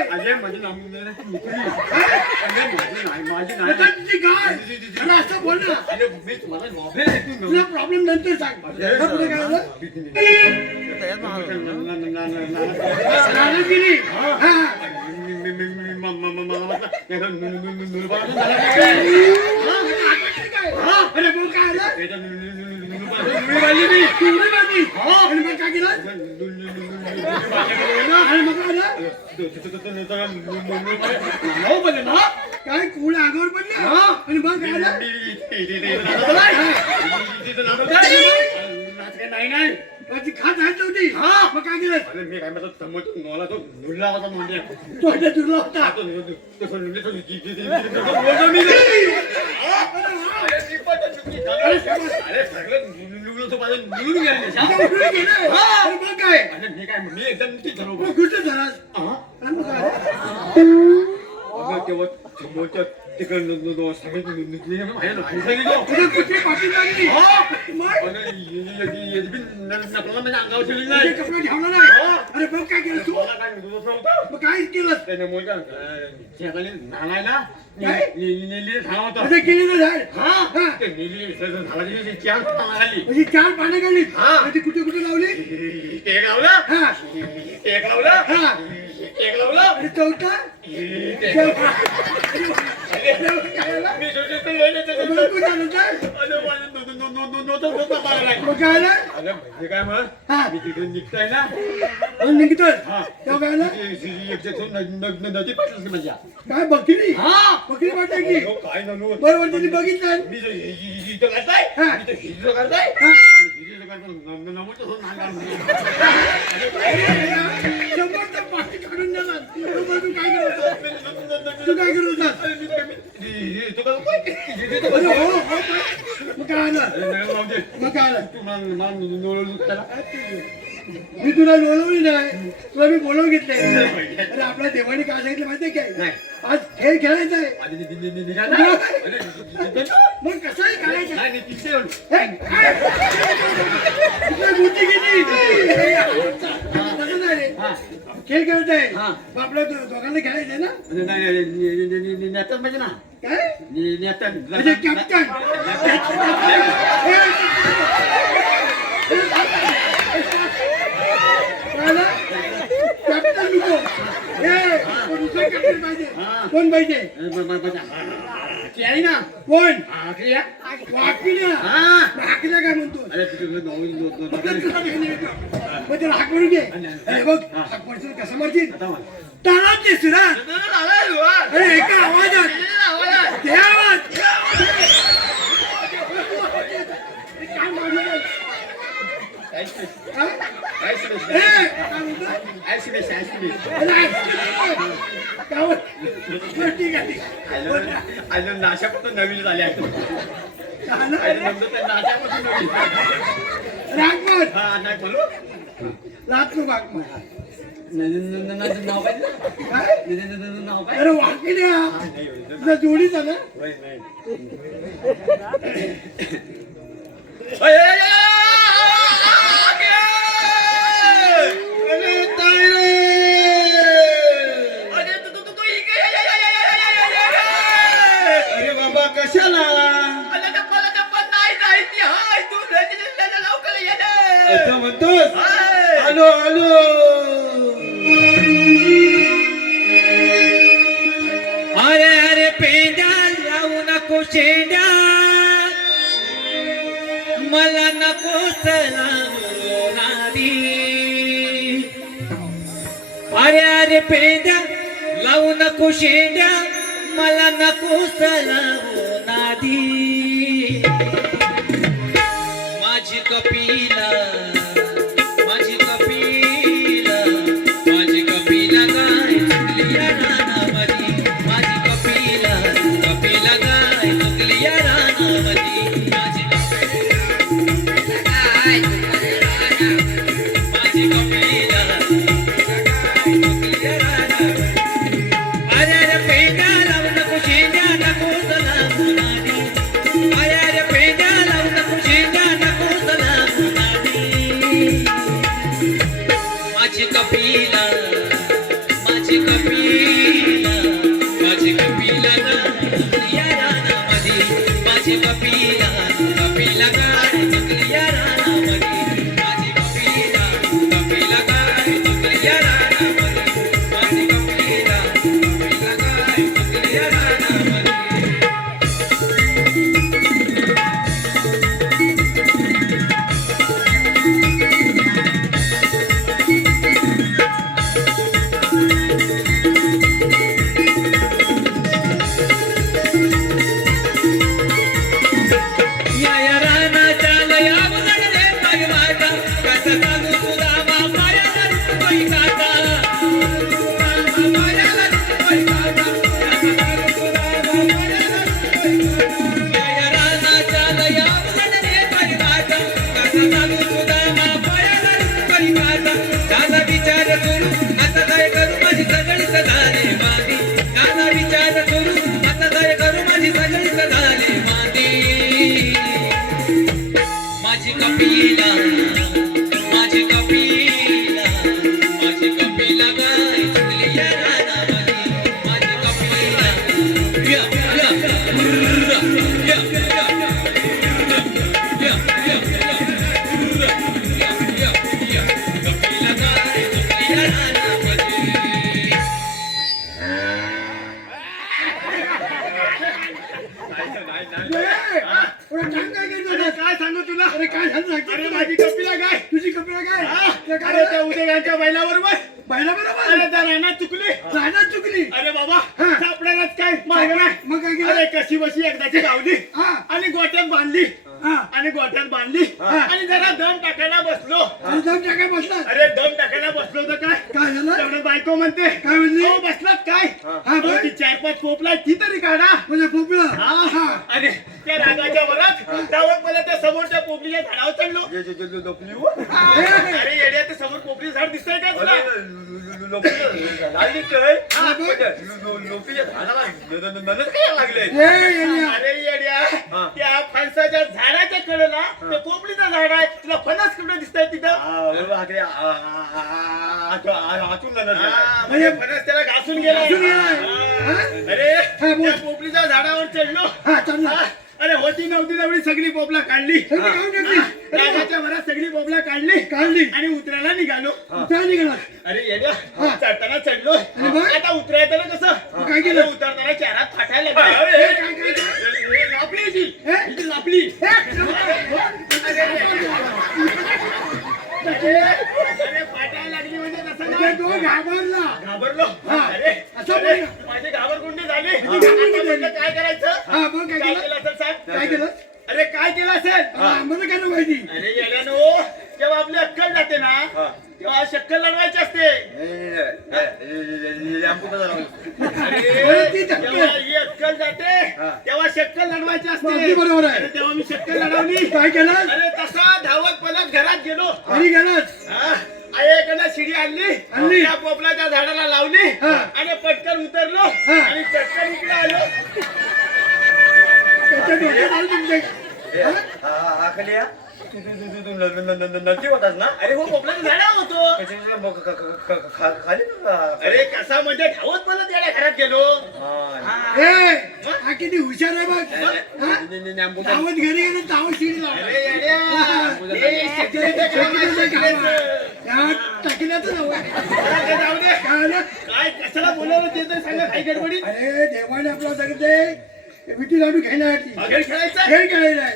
तुझी गाय अरे असं बोल ना तुला प्रॉब्लेम नंतर सांग पुढे काय झालं? नारायणगिरी हा अरे बोल काय झालं? आणि मग काय केलं? आणि मग काय झालं? काय कुळ आगावर पडले आणि मग काय झालं? नाही ती खात राहत होती मग काय केलं? मी काय म्हणतो नोला तो नुडला होता म्हणजे तो आता दुर्ला होता अरे सगळं नुडलं तो माझं निघून गेलं आता उठून गेले. आणि मग काय मी काय मी एकदम ती झालो मग कुठे झालास? आणि मग काय? अगं तेव्हा समोरच्या तिकडं सांगितलं माझ्या नाही सांगितलं तुझं कुठे पाठी लागली मग आपल्याला म्हणजे अंगावर ठेवली तुझे नाही कपडे ठेवला नाही अरे मग काय केलं तू? मला काय म्हणतो असं होतं मग काय केलं? त्याने मोठ्या शेताने नालायला काय? नेली झाला होता तुझं केलेलं झाड हा ते नेली झाडाची चार आली म्हणजे 4 पानं काढली हा. ती कुठे कुठे लावली? एक लावलं हा एक लावलं हा एक लावलं आणि चौथा मी मग काय आलं? काय म्हण हा मी तिकडे निघताय ना म्हणून निघतोय हा तेव्हा काय आलं? नदी पाठवली माझ्या काय बकरी हा बकरी वाटते की काय झालं बरोबर त्यांनी बघितलं मी इथं करताय हा. मी तर हिजो करताय हा. हिजो करतो नमोचं होऊन नांगार समोरचा पाठी काढून देणार मग तू काय करत होतास? तू काय करत होतास? अरे हो हो मग काय आलं? मग काय आलं? मी तुला बोलवली नाही तुला मी बोलवून घेतले अरे आपल्या देवाने काय सांगितलं माहितीये काय आज खेळ खेळायचा आहे मग कसंही खेळायचं हे, काय? तुला बुद्धी किती? तसं नाही रे. खेळ खेळायचा आहे मग आपल्या दोघांना खेळायचंय ना म्हणजे ना काय नेता म्हणजे कॅप्टन कॅप्टन नको दुसरा कॅप्टन पाहिजे कोण पाहिजे ना कोण आखरी वाकिल्या हाकल्या काय म्हणतो मग त्याला हाक म्हणून घे अरे बघ हाक पडशील कसं मारशील टाळात देस ना अरे एका आवाजात ते आवाज काय मारलं नाशापासून नवीन झाले नाशापासून नवीन नाव काय अरे वाकड्या तुझा जोडी झाला अरे ताई म्हणतोस हाय. आलो आलो अरे अरे पेंड्या लावू नको शेंड्या मला नको नादी अरे अरे पेंड्या लावू नको शेंड्या मला नको नादी माझी कपिला माझी कपिला माझी कपिला गाय चुकली या रानामधी माझी कपिला कपिला गाय चुकली या रानामधी माझी कपिला गाय चुकली या रानामधी माझी कपिला गाय चुकली या रानामधी अरे अरे पेंड्या लावू नको शेंड्या नको नादी अरे अरे पेंड्या लावू नको शेंड्या नको नादी माझी कपिला माझी कपिला माझी कपिला गाय या रानामधी माझी कपिला कपिला गाय चुकली या रानामधी माझी कपिला कपिला गाय चुकली या रानामधी माझी कपिला कपिला गाय चुकली या रानामधी या रानाच्या लयावर रे भगवाता कसा सांगू तुला मायाला रुपई काटा मायाला रुपई काटा कसा सांगू तुला मायाला रुपई काटा या रानाच्या लयावर रे भगवाता कसा सांगू तुला मायाला रुपई काटा त्याचा विचार करू आता काय करू माझी सगळी सदाले मादी त्याचा विचार करू आता काय करू माझी सगळी सदाले मादी माझी कपिला माझी कपिला माझी कपिला गाय चुकली या रानामधी माझी कपिला या या या या या कपिला गाय चुकली या रानामधी काय सांगू तुला अरे काय झालं अरे माझी कपिला काय तुझी कपिला काय अरे त्या उद्या बैलाबरोबर बैलाबरोबर अरे त्या रानात चुकली अरे बाबा सापडायलाच काय मग काय केलं अरे कशी बशी एकदाची गावली आणि गोट्यात बांधली आणि जरा दम टाकायला बसलो अरे दम टाकायला बसलो तर काय झालं तेवढं बायको म्हणते काय म्हणली बसलात काय ती 4-5 पोपला ती तरी काढा म्हणजे पोपला अरे त्या रागाच्या वरात धावत मला त्या समोरच्या पोपलीच्या झाडावर चढलो अरे येड्या ते समोर पोपली झाड दिसतंय का तुला अरे येड्या त्या फणसाच्या झाडाच्या कडेला त्या पोपलीचं झाड आहे तुला फणस कुठं दिसतंय तिथं म्हणजे फणस त्याला घासून गेला अरे त्या पोपलीच्या झाडावर चढलो अरे होती नव्हती तेवढी सगळी पोपला काढली रागाच्या भरात सगळी पोपला काढली आणि उतरायला निघालो अरे येड्या चढताना चढलो आता उतरायचं ना कसं काय केलं उतरताना चारात फाटायला लापली अरे फाटायला लागली म्हणजे कसं घाबरलो अरे माझे घाबरगुंडी झाली काय करायचं काय केलं असेल साहेब काय केलं अरे काय केलं असेल आम्हाला काय माहिती अरे येड्यानो जेव्हा आपली अक्कल जाते ना तेव्हा शक्कल लढवायची असते जेव्हा ही अक्कल जाते तेव्हा शक्कल लढवायची असते बरोबर आहे तेव्हा मी शक्कल लढवली काय केलं अरे तसा धावत पलत घरात गेलो आईकडनं शिडी आणली त्या पोपलाच्या झाडाला लावली आणि पटकन उतरलो आणि चटकन इकडे आलो नक्की होतास ना अरे हो पोपलाच्या झाडावर होतो खाली अरे कसा म्हणजे धावत पलत येड्या घरात गेलो किती हुशार आहे बघ हा? धावत घरी गेलं धावत शिडी लावला. अरे येड्या, हे शेतीचं काम आहे, शेतीचं. त्या टाकल्याचं नाव आहे. ते जाऊ दे. काय झालं? काय कशाला बोलवलं ते तर सांगा, काही गडबडीत. अरे देवाने आपला सांगितले विटी लाडू घेण्यासाठी खेळ खेळायचा. खेळ खेळायला आहे.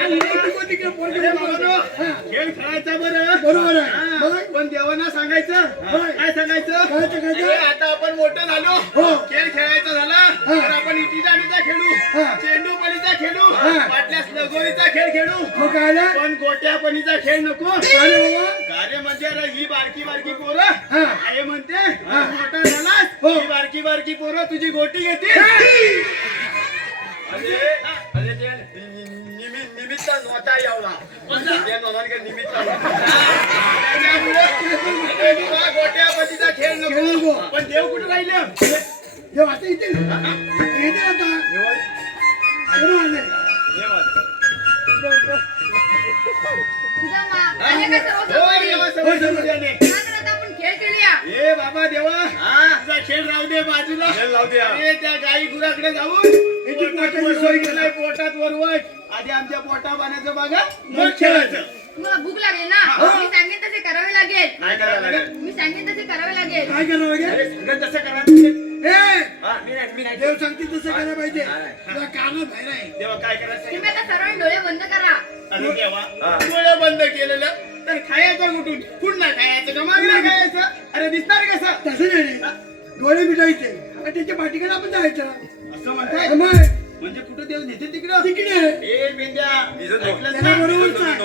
आणि इकडे तिकडे पोरं अरे बाबांनो, हा. खेळ खेळायचा बरं. बरोबर आहे. हा, बघ. पण देवांना सांगायचं. होय. काय सांगायचं? काय सांगायचं? अरे आता आपण मोठं झालो, हो. खेळ खेळायचा झाला हा. तर आपण इटी दांडूचा खेळू, हा. चेंडू पणीचा खेळू, हा. वाटल्यास लगोरीचा खेळ खेळू, मग काय झालं? पण गोट्या पणीचा खेळ नको. अरे बाबा कार्य म्हणजे अरे ही बारकी बारकी पोरं हा. आहे म्हणते, मोठा झालास हो. ही बारकी बारकी पोरं तुझी गोटी घेतील. अरे ते निमित्त नव्हता एवढा. त्या नोंदाने निमित्त नव्हता. त्याच्यामुळे अरे तुला गोट्यापतीचा खेळ खेळ नको. नको. पण देव कुठे राहिलं? देव आता येते येते आता बरोबर आले. तुझा मा आले का सर्व हो, समोर? देवा, समोर समोरच्याने. हा, तर आता आपण खेळ खेळूया. ए बाबा देवा, तुझा खेळ राहू दे बाजूला. अरे त्या गाई गुराकडे जाऊन पोटाची सोय केली. पोटात वरवट. आधी आमच्या पोटा पाण्याचं बघा, मग खेळायचं. तुम्हाला भूक लागेल ना मी सांगेन तसे करावे लागेल. काय करायला लागेल? मी सांगेन तसे करावे लागेल. काय करावं अरे लागेल? सांगत तसं करा. ए देव सांगते तसं करायला पाहिजे. तुला कानात बाहेर आहे. देवा काय करायचं? तुम्ही आता सर्वांनी डोळे बंद करा. अरे देवा, डोळे बंद केलेलं तर खायचं कुठून? पुन्हा खायचं का मागणं खायचं? अरे दिसणार कसं? तसं नाही रे. डोळे मिटायचे आणि त्याच्या पाठीकडे आपण जायचं. असं म्हणताय? मग म्हणजे कुठं देव नेते तिकडं? तिकडे ए बिंद्या, ऐकलंस त्याला ना? बरोबर सांग.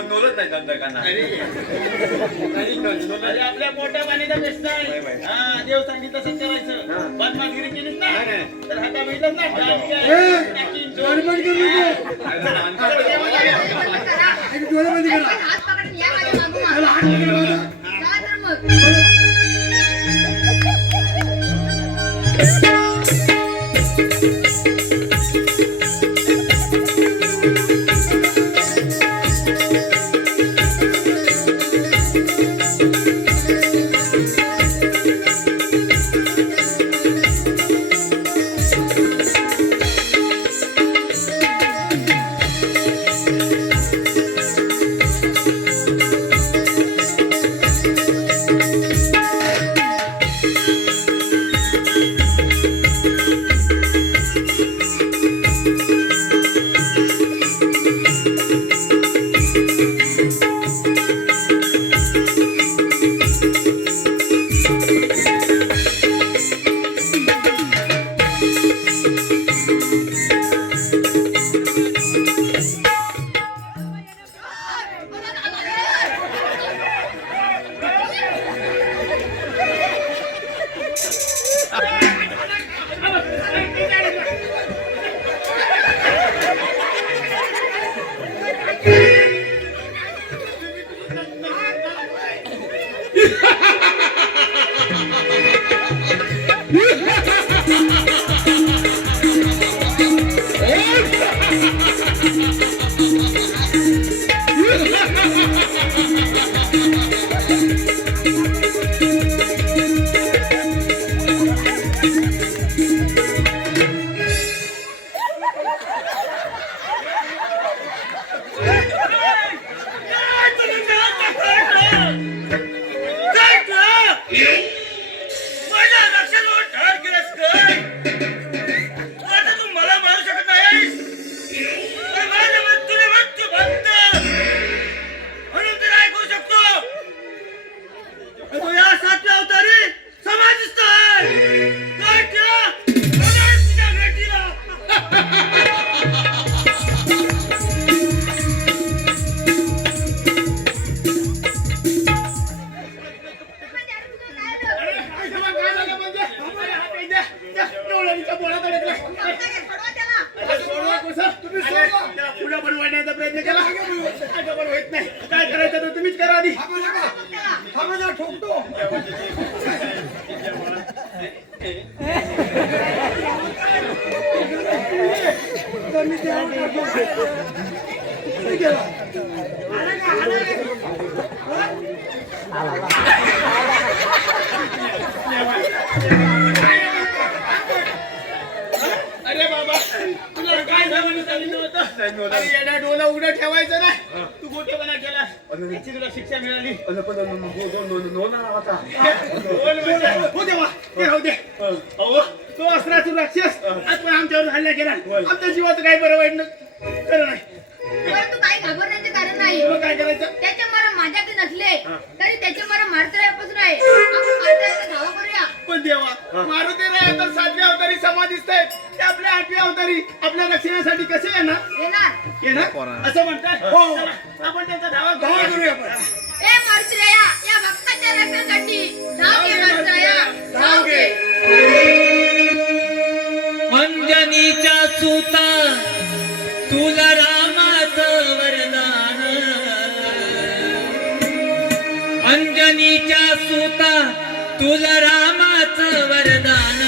अरे आपल्या मोठ्या पाणीचा बेस्ट आहे. हा, देव सांगितलं तसंच करायचं. बदमाशगिरी केलीस ना तर हाता मिळतात ना गडबड करू नको. डोळे बंद करा. एक डोळे बंद आणि करा. पण हात पकडून या माझ्या मागोमाग. त्याला हात पकड माझा. जा तर मग. पुढे बनवण्याचा प्रयत्न केला पण होत नाही. काय करायचं तर तुम्हीच करा आधी. ठोकतो. नाही मिळाला. अरे येड्या डोला उघडं ठेवायचं ना. तू गोटेपणा केला याची तुला शिक्षा मिळाली. पण नोना होता. बोल म्हणजे. हो देवा, ते राहू दे. अहो, तो अस्त्राचा राक्षस आज पण आमच्यावर हल्ला केला. आमच्या जीवाचं काही बरं वाईट खरं नाही. परंतु काही घाबरण्याचे कारण नाही. मग काय करायचं? त्याचे मरण माझ्याकडे नसले तरी त्याचे मरण मारतरायापासून आहे. आपण मारतरायाचा धावा करूया. पण देवा, मारुती राय तर 7व्या अवतारी समाधीस्थ आहेत. ते आपल्या 8व्या अवतारी आपल्या रक्षणासाठी कसे येणार? येणार. असं म्हणताय? हो. चला, आपण त्यांचा धावा करूया आपण. ए मारुतराया, या भक्ताच्या रक्षणासाठी धाव घे मारुतराया, धाव घे. अंजनीच्या सुता तुला रामाचं वरदान, अंजनीच्या सुता तुला रामाचं वरदान,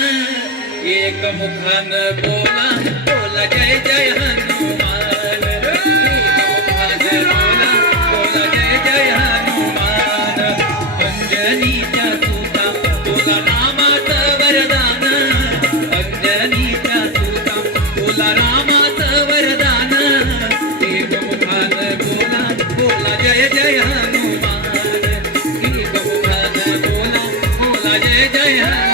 एक मुखान बोला बोला जय जय हनुमान, एक मुखान बोला बोला जय जय हनुमान, अंजनीच्या सुता तुला रामाचं वरदान, अंजनीच्या सुता तुला रामाचं वरदान, एक मुखान बोला बोला जय जय हनुमान, एक मुखान बोला बोला जय जय हनुमान.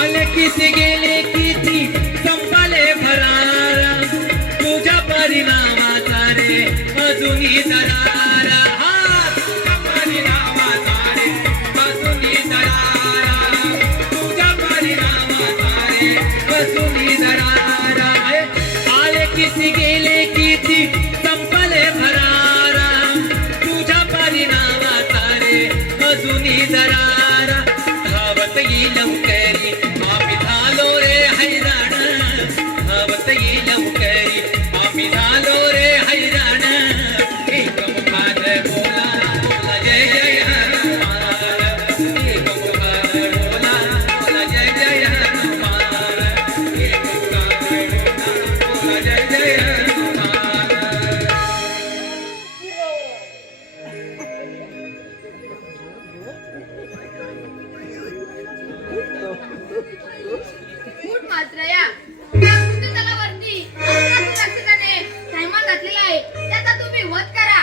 आले किती गेले किती संपाले भरारा, तुझ्या परिणामाचा रे अजूनही दरारा, हा तुझ्या परिणामाचा रे अजूनही दरारा, तुझ्या परिणामाचा रे अजूनही दरारा. आले किती गेले किती संपले भरारा, तुझ्या परिणामाचा रे अजूनही दरारा, धावत येईल लवकरी आम्ही झालो रे हैराण, धावत येईल लवकरी आम्ही झालो रे हैराण, एक मुखान बोला बोला जय जय हनुमान, एक मुखान बोला बोला जय जय हनुमान, एक मुखान बोला बोला जय जय हनुमान. उठ मारुतराया, त्या मृत्यूतलावरती अस्त्राच्या रक्षकाने थैमान घातलेला आहे, त्याचा तुम्ही वध करा.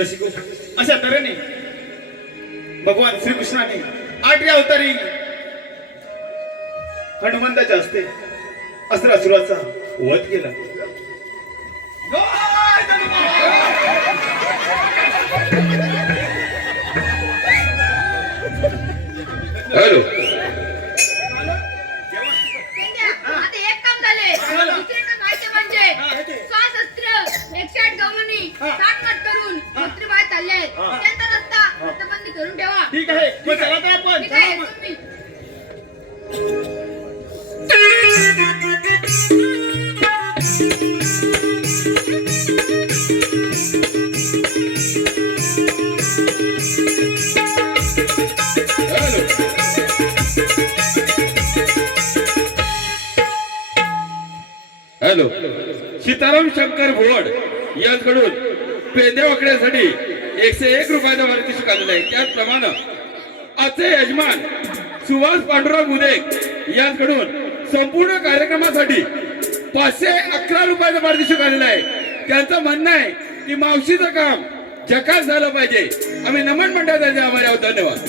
रसिको, अशा तऱ्हेने भगवान श्रीकृष्णाने 8व्या अवतारी हनुमंताच्या हस्ते अस्त्रासुराचा वध केला. हॅलो. पेंड्या, आता एक काम झाले. दुसऱ्यांना माहिती म्हणजे स्वाशस्त्र 108 गवळणी 60 नट करून शत्रू बाहेर चालले आहेत. त्यांचा रस्ता हद्दबंदी करून ठेवा. ठीक आहे, मग चला तर आपण. ठीक आहे, तुम्ही चला. सीताराम शंकर भोड यांच्याकडून पेंदे वाकड्यासाठी 101 रुपयाचा पारितोषिक आलेलं आहे. त्याचप्रमाणे आजचे यजमान सुभाष पांडुरंग उदे यांच्याकडून संपूर्ण कार्यक्रमासाठी 511 रुपयाचं पारितोषिक आलेलं आहे. त्यांचं म्हणणं आहे की मावशीचं काम झकास झालं पाहिजे. आम्ही नमन मंडळाचे आभारी आहोत. धन्यवाद.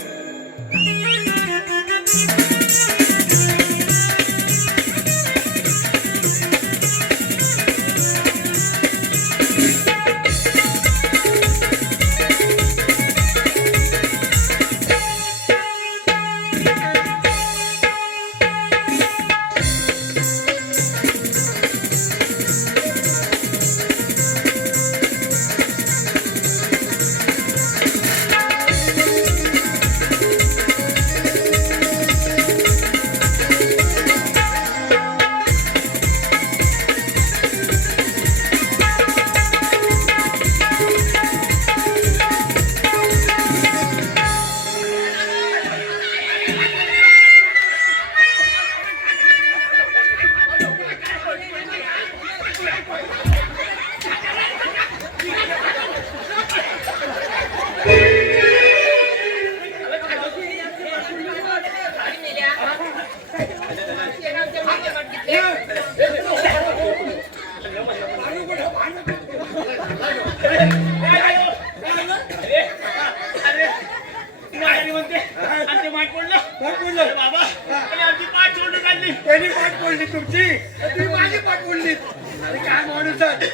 त्यांनी पाठ पडली तुमची, तुम्ही माझी पाठ पडली. अरे काय माणूस आहे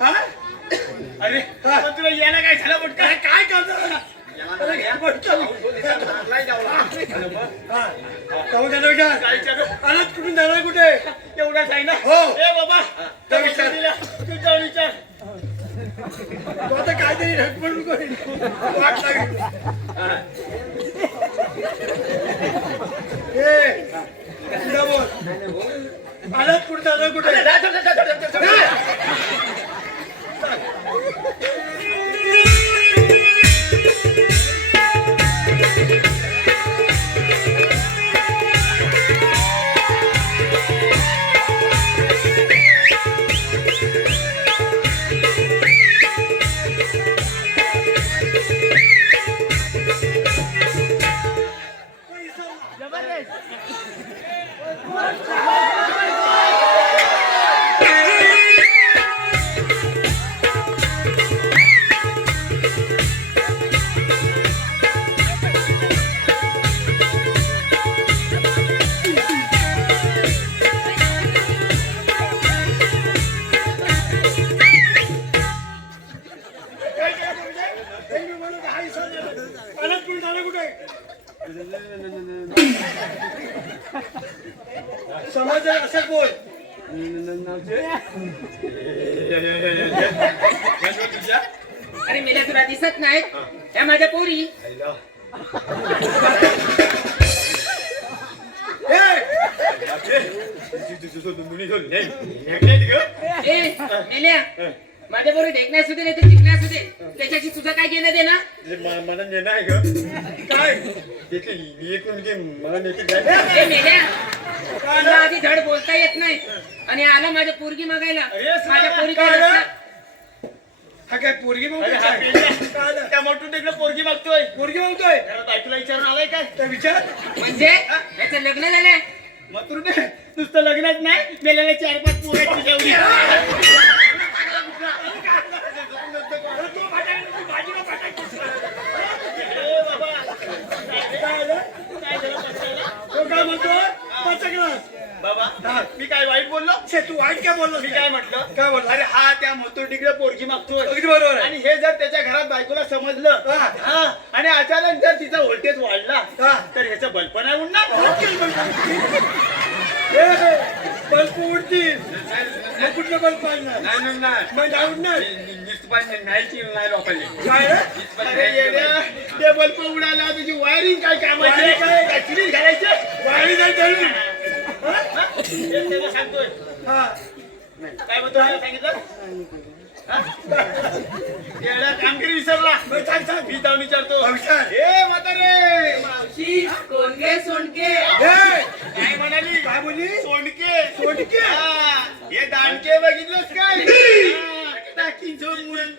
हा? अरे पण तुला यायला काय झालं पण काय काय करणार? अरे घ्या पटकन. हा. जाऊ द्या, जाऊ द्या. अरे कुठून जाणार कुठे? एवढाच आहे ना. हो ए बाबा तो विचार तू जाऊन विचार. तू आता काहीतरी रटपण करेल वाट लागेल. पुढे बोल. आलात कुठे जाणार कुठे? समज असं बोल. अरे मेल्या तुला दिसत नाही त्या माझ्या पोरी. ए मेल्या माझ्या पोरी ढेकण्या असू दे नाही तर जिंकण्या असू दे त्याच्याशी तुझं काय घेणं दे ना. मला नेणं आहे ग काय मला नेते ए मेल्या तुला आधी धड बोलता येत नाही आणि आला माझ्या पोरगी मागायला. माझ्या पोरी काय नसतात. हा काय पोरगी मागतोय? त्या मोठून तिकडे पोरगी मागतोय. पोरगी मागतोय बायकोला विचारून आलाय काय त्या विचार म्हणजे याचं लग्न झालंय. मग नुसतं लग्नात नाही मेल्याला 4-5 पोरं तुझ्या एवढी. काय म्हणतो बाबा मी काय वाईट बोललो? तू वाईट काय बोललो? मी काय म्हटलं काय बोललो? अरे हा त्या मोतुर्डीकडे पोरगी मागतोय. अगदी बरोबर. आणि हे जर त्याच्या घरात बायकोला समजलं आणि अचानक जर तिचा व्होल्टेज वाढला तर ह्याचं बल्ब नाही उडणार. बल्ब उडतील. मग कुठलं बल्ब पाडणार? मग नाही उडणार. ते बल्ब उडाला तुझी वायरिंग काय कामाची? काय घालायची वायरिंग नाही सांगतोय. काय म्हणतो सांगितलं येड्या कामगिरी विसरला मी जाऊन विचारतो ए म्हातारे मावशी कोणगे सोंडके काय म्हणाली काय बोलली सोंडके सोंडके हे दांडके बघितलंस काय टाकीन झोन मुरण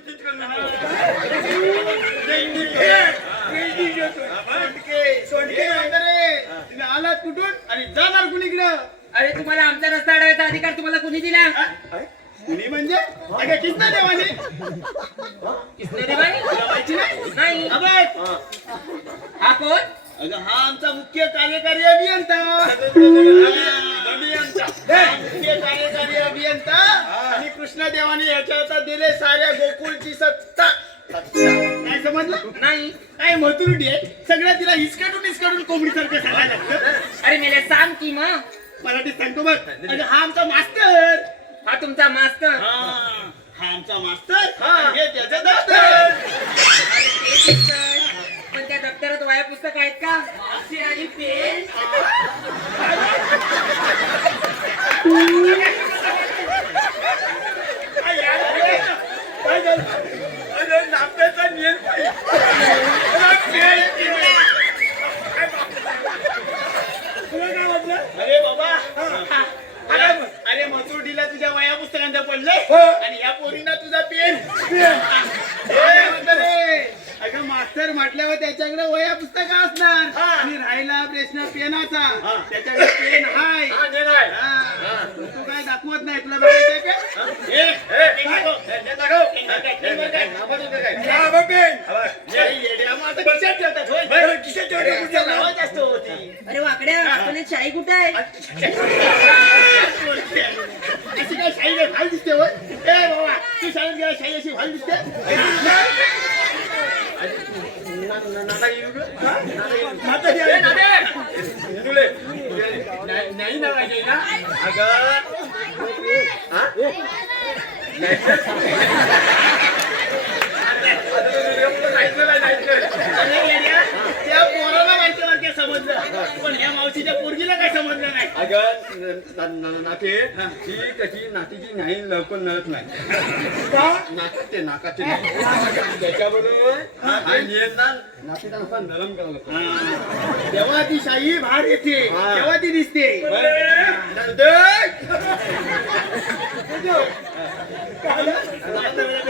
सोंडके म्हातारे तुम्ही आलात कुठून आणि जाणार कुणीकडं अरे तुम्हाला आमचा रस्ता अडवायचा अधिकार तुम्हाला कुणी दिला कुणी म्हणजे अगं कितना देवाने कृष्णदेवानी तुला माहिती नाही नाही अबे, हा कोण अगं हा आमचा मुख्य कार्यकारी अभियंता मुख्य कार्यकारी अभियंता आणि कृष्णदेवाने याच्या हातात दिले साऱ्या गोकुळची सत्ता काय समजलं नाही काय मथुरडी आहे सगळं तिला हिसकाटून कोंबडी सारखं सांगायला लागतं अरे मेले सांग की मग मराठीत सांगतो बघ अगं हा आमचा मास्टर हा तुमचा मास्तर हा आमचा मास्तर हे त्याचं दफ्तर पण त्या दप्तरात वया पुस्तक आहेत का आणि पेन काय झालं अरे नात्याचा नियम अरे बाबा अरे मथुरडीला तुझ्या वया पुस्तकांचं पडलंय आणि या पोरींना तुझा पेन अगं मास्तर म्हटल्यावर त्याच्याकडे वया पुस्तक असणार आणि राहिला प्रश्न पेनाचा त्याच्याकडे पेन हाय तू काय दाखवत नाही तुला बघायचंय अरे वाकड्या आपण एक शाई कुठे आहे अशी काय शाही भाल दिसते होय ए बाबा तू शाळेत गेला शाही अशी भाल दिसते नाही ना त्या पोराला माहिती समजलं पण या मावशीच्या पोरगीला काय समजलं नाही अगं नाते ही त्याची नातीची नाही लवकर नळत नाही नाकाते त्याच्याबरोबर हा नियंत्रण नातीचा असा नरम करायला लागतो. तेव्हा ती शाही बाहेर येते तेव्हा ती दिसते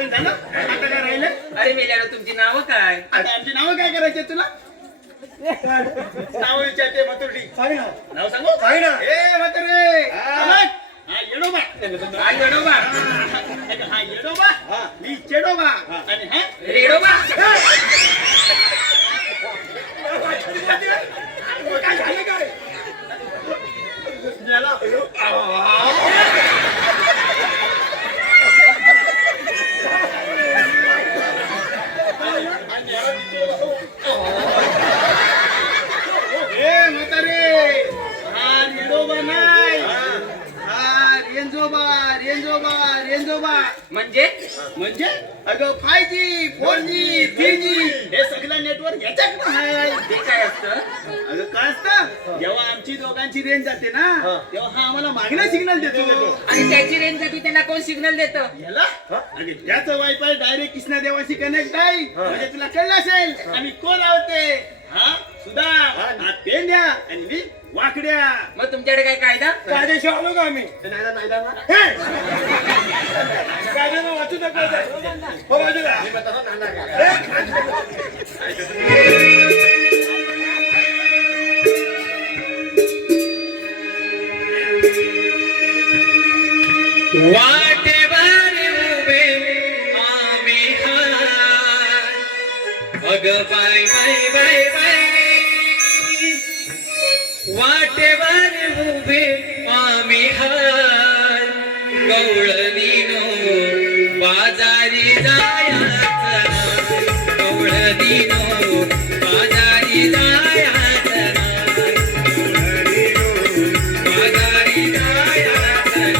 झालं आता काय राहिलं अरे मेल्यानं तुमची नावं काय आता आमची नावं काय करायचे तुला नाव विचारते मथुरडी नाव सांगू ए म्हातारे हा येडोबा हा येडोबा हा येडोबा मी चेडोबा आणि हा रेडोबा काय झालं काय याला ए म्हातारे हा येडोबा नाही हा रेंजोबा म्हणजे म्हणजे अगं 5G 4G 3G हे सगळं नेटवर्क याच्याकडे आहे ते काय असतं अगं काय असतं जेव्हा आमची दोघांची रेंज जाते ना तेव्हा हा आम्हाला मागणं सिग्नल देतो आणि त्याची रेंज साठी त्याला कोण सिग्नल देतं याला अगे त्याचं वायफाय डायरेक्ट कृष्णदेवाशी कनेक्ट आहे म्हणजे तुला कळलं असेल आम्ही कोण लावते हा सुधा हा पेंड्या आणि मी वाकड्या मग तुमच्याकडे काय कायदा कायदेशीर आलो का आम्ही कायद्यानं वाचू नका हो बाजूला वाटेवर उभे आम्ही हाय अग बाय बाय बाय बाय वाटेवर उभे आम्ही हाय गवळणीनो बाजारी जायाचं गवळणीनो बाजारी जायाचं बाजारी जायाचं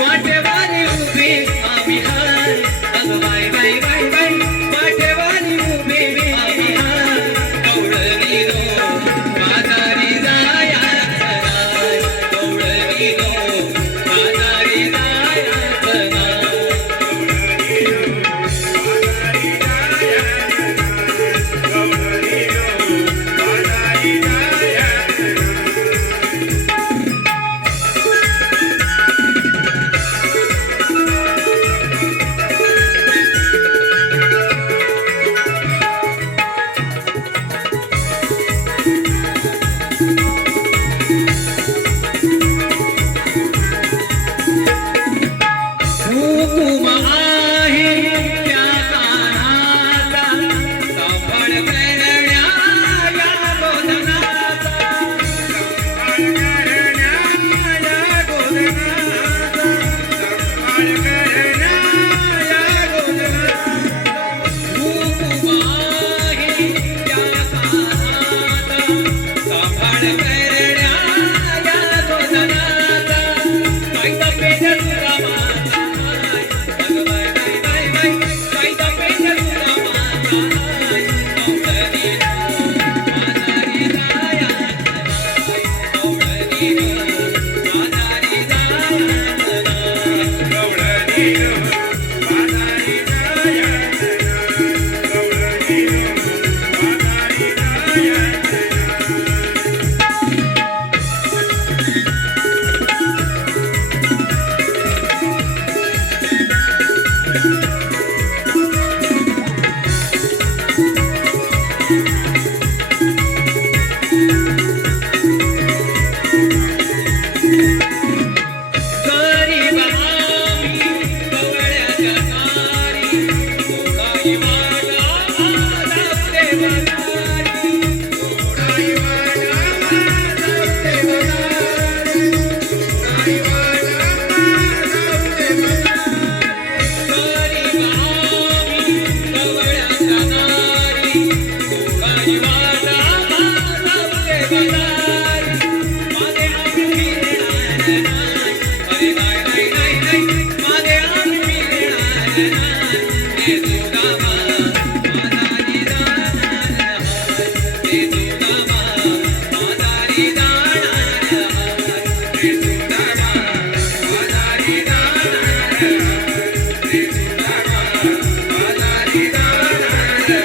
वाटेवारी उभे आम्ही हाय अगं बाय बाय बाय बाय वाटेवारी उभे आम्ही हाय गवळणीनो बाजारी जायाचं गरीब आम्ही गवळ्याच्या तारी, सोडाई वाला धावते बदारी, सोडाई वाला धावते बदारी, सोडाई वाला धावते बदारी. गरीब आम्ही गवळ्याच्या तारी, सोडाई वाला धावते बदारी. मागे आम्ही फिरणार नाही, अरे नाही नाही नाही नाही, मागे आम्ही फिरणार नाही. हे सुदामा आजारी जाणार हाय, हे सुदामा आजारी जाणार हाय, हे सुदामा आजारी जाणार हाय, हे सुदामा आजारी जाणार हाय.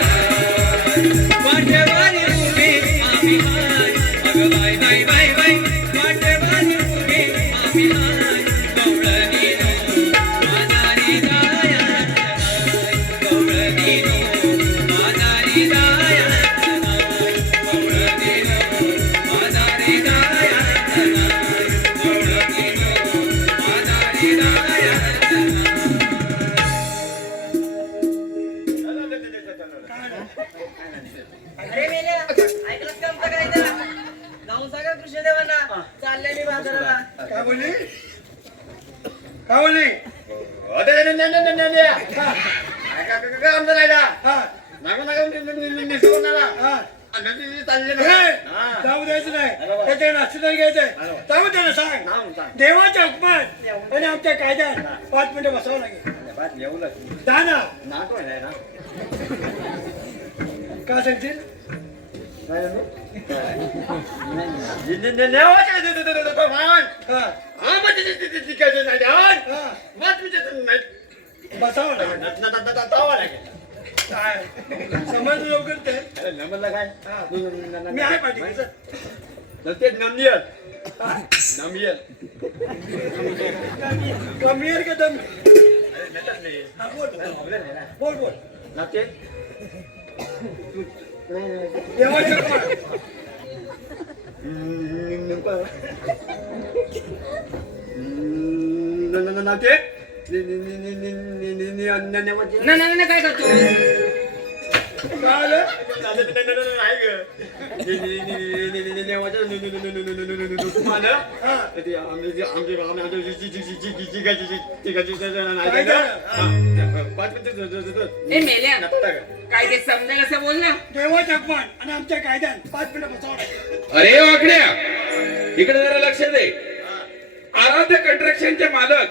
वाटेवारी उभे आम्ही हाय, अगं बाय बाय बाय बाय, वाटेवारी उभे आम्ही हाय, गवळणीनो आजारी जायचं नाय, गवळणीनो आजारी जायचं नाय, गवळणीनो आजारी जायचं नाय, गवळणीनो आजारी जायचं नाय. अरे मेल्या ऐकलंस का आमचं काय त्याला जाऊन सांगा कृष्णदेवांना चालले मी बाजाराला. काय बोलली काय बोलली हा हा हे, जाऊ द्यायचं नाही त्याच्या नाश्ता नाही घ्यायचंय. जाऊ त्याला सांग देवाच्या हुकमात आणि आमच्या कायद्यात 5 मिनिटं बसावं लागेल. जा ना का सांगशील हा बसावं लागेल. काय समज लवकर ते मी आहे पाठी कमी का दम हा, बोल बोल देवाच्या हुकमात ना ना ना काय करतो काय आलं? ए मेल्या काय ते समजेल असं बोल ना. देवाच्या हुकमात आणि आमच्या कायद्यात 5 मिनिटं बसावं लागेल. अरे वाकड्या, इकडे जरा लक्ष दे. आराध्य कंस्ट्रक्शनचे मालक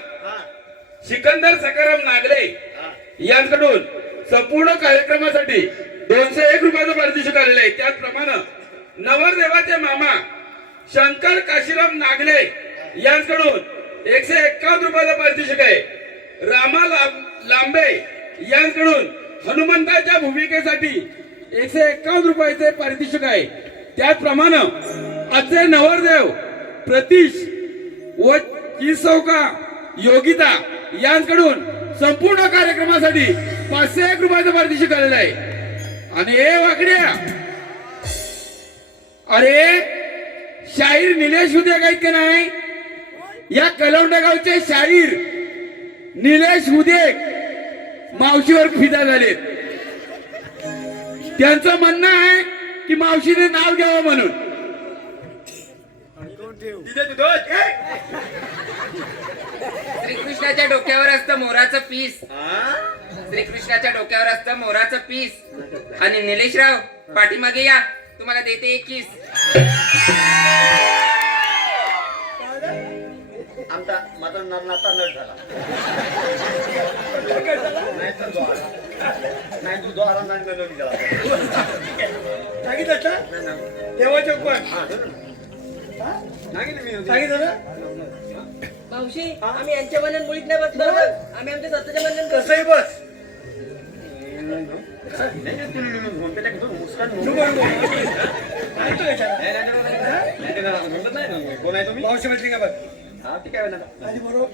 सिकंदर सकाराम नागले यांकडून संपूर्ण कार्यक्रमासाठी 201 रुपयाचं पारितोषिक आलेलं आहे. त्याचप्रमाणे नवरदेवाचे मामा शंकर काशीराम नागले यांकडून 151 रुपयाचं पारितोषिक आहे. रामा लांबे यांकडून हनुमंताच्या भूमिकेसाठी 151 रुपयाचे पारितोषिक आहे. त्याचप्रमाणे आजचे नवरदेव प्रतीश व चिसौका योगिता यांकडून संपूर्ण कार्यक्रमासाठी 501 रुपयाचं पारितोषिक आलेलं आहे. आणि हे वाकड्या, अरे शाहीर निलेश उद्या आहेत का नाही, या कलौंडा गावचे शाहीर निलेश उदे मावशीवर फिदा झालेत. त्यांचं म्हणणं आहे की मावशीने नाव घ्यावं म्हणून. श्रीकृष्णाच्या डोक्यावर असतं मोराचं पीस, श्रीकृष्णाच्या डोक्यावर असतं मोराचं पीस. आणि निलेशराव पाठीमागे या, तुम्हाला देते 1 किस. आमचा माझा नाता नट झाला नाही तू द्वारा सांगितलं का देवाच्या हुकमात सांगितलं ना. मावशी आम्ही यांच्या मनात मुळीत नाही बसणार बघ. आम्ही आमच्या स्वतःच्या मनात कसं कसंही बस तू बरोबर ऐकतो कोण आहे तुम्ही? मावशी म्हटली का बघ हा ठीक आहे आणि बरोबर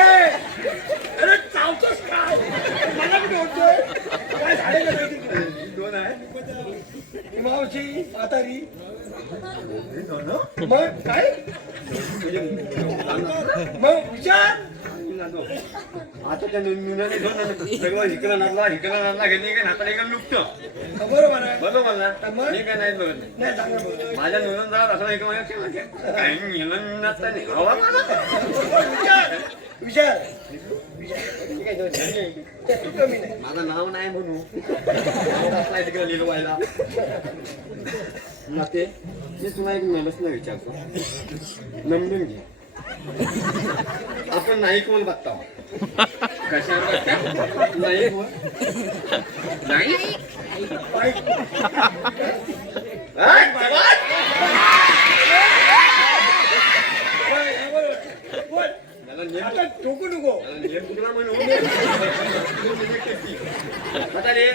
अरे चावतोस काय मला कुठे होतोय काय झाडे दोन आहे मावशी म्हातारी मग काय मग विचार आता त्या नुनाने सगळं हिकला नाचला घेतली काय नाता एका लुकतं बरोबर आहे बरोबर ना मग? मी काय नाही बघत नाही चांगलं बोलतोय. माझ्या नोंदून जात असं एक काय नाचता नाही हवा विचार तू कमी नाही माझं नाव नाही म्हणू नाव नाही तिकडे लिहिलं व्हायला नाते मी तुला एक नमस्कार विचारतो नमून घे आपण नाही कोण बघता कशावर बघता? नाही कोण नाही मला नेम आता टोकू नको नेम तुला म्हणू आता रे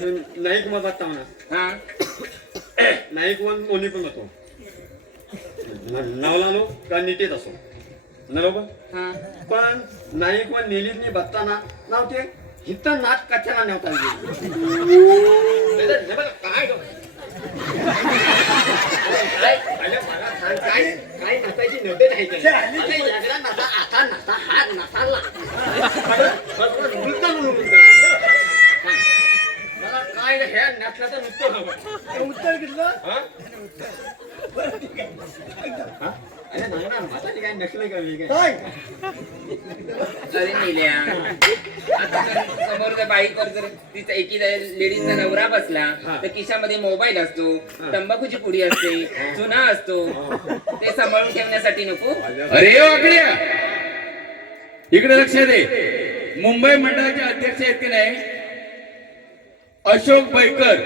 नाही कोण बघता म्हणा हा नाही कोण कोणी पण होतो नावला नो का नीटेच असो बरोबर हा पण नाही कोण नेलीत बघताना नाव ते इथं नाच कशाला नाव पाहिजे काय काय अरे मला सांग काय काय नाचायची नव्हते नाही ते हल्ली अरे यागडा नाचा आता नाचा हात नाचाला मला काय हे नाचल्याचं नुसतं हवं ते उत्तर घेतलं हा? बरं ठीक आहे हा? अरे नाही ना माझ्यासाठी काय नसलं का मी काय काय अरे नेल्या आता जर समोर जर बाईकवर जर तिचा एकी लेडीजचा नवरा बसला तर खिशामध्ये मोबाईल असतो तंबाखूची पुडी असते चुना असतो ते सांभाळून ठेवण्यासाठी नको. अरे वाकड्या इकडे लक्ष दे मुंबई मंडळाचे अध्यक्ष आहेत की नाही अशोक बैकर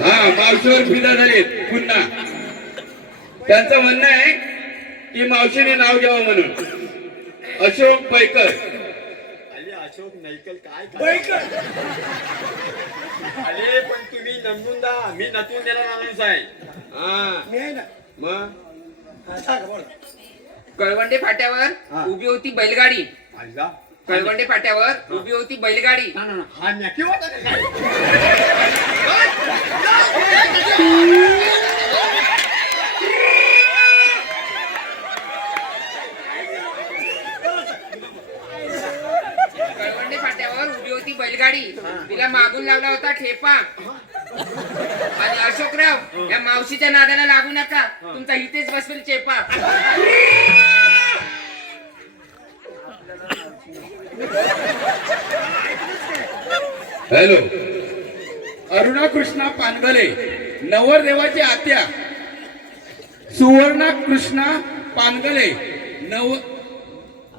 हा मावशीवर फिदा झालेत पुन्हा त्यांचं म्हणणं आहे की मावशीने नाव घ्यावं म्हणून अशोक बैकर अशोक नैकल काय बैकर अरे पण तुम्ही नमून दा मी नतून देणार माणूस आहे हा मी आहे ना मग हा, सांग बोल कळवंडे हा. फाट्यावर उभी होती बैलगाडी. आईला कळवंडे फाट्यावर उभी होती बैलगाडी. हा नक्की होता का काय कळवंडे फाट्यावर उभी होती बैलगाडी. तिला मागून लागला होता ठेपा. आणि अशोकराव या मावशीच्या नादाला लागू नका तुमचा इथेच बसवेल चेपा. हॅलो अरुणा कृष्णा पानगले नवरदेवाची आत्या सुवर्णा कृष्णा पानगले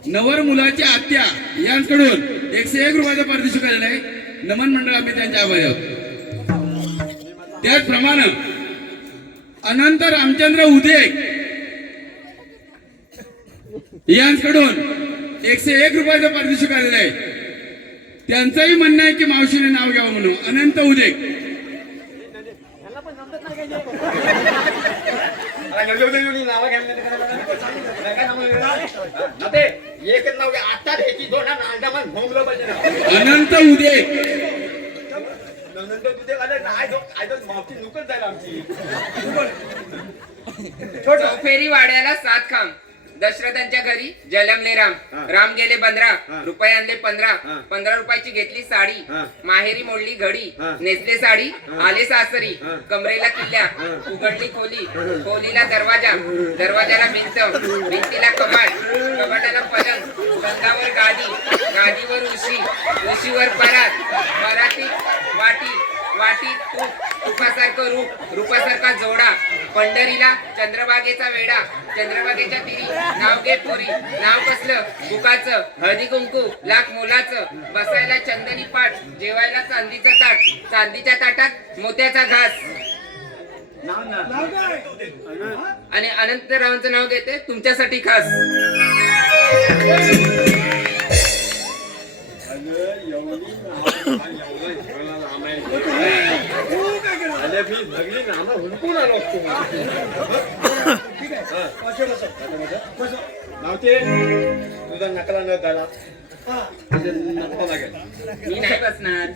नवर मुलाची आत्या यांकडून 101 रुपयाचा पारितोषिक आलेला आहे. नमन मंडळ आम्ही त्यांच्या आभारी आहोत. त्याचप्रमाणे अनंत रामचंद्र उदे यांकडून 101 रुपयाचा पारितोषिक आलेला आहे. त्यांचंही म्हणणं आहे की मावशीने नाव घ्यावं म्हणून अनंत उदे अनंत उदे चौफेरी वाड्याला 7 खांब. दशरथांच्या घरी जलमले राम. राम गेले 15 रुपये आणले 15 रुपयाची घेतली साडी. माहेरी मोडली घडी नेसले साडी आले सासरी. कमरेला किल्ल्या उघडली खोली खोलीला दरवाजा दरवाजाला भिंत भिंतीला कपाट कपाटाला पलंग पलंगावर गादी गादीवर उशी उशीवर परात परातीत वाटी वाटीत तूप तुपासारखं रूप रूपासारखा जोडा. पंढरीला चंद्रभागेचा वेडा चंद्रभागेच्या तिरी नाव घे पोरी. नाव कसलं बुकाचं हळदी कुंकू लाख मोलाचं. बसायला चंदनी पाट जेवायला चांदीचं ताट चांदीच्या ताटात मोत्याचा घास. नाव काय आणि अनंतरावांचं नाव घेते तुमच्यासाठी खास. ठीक आहे पाचशे बसा. मावते तुझा नकला न झाला हा नको लागेल मी नाही बसणार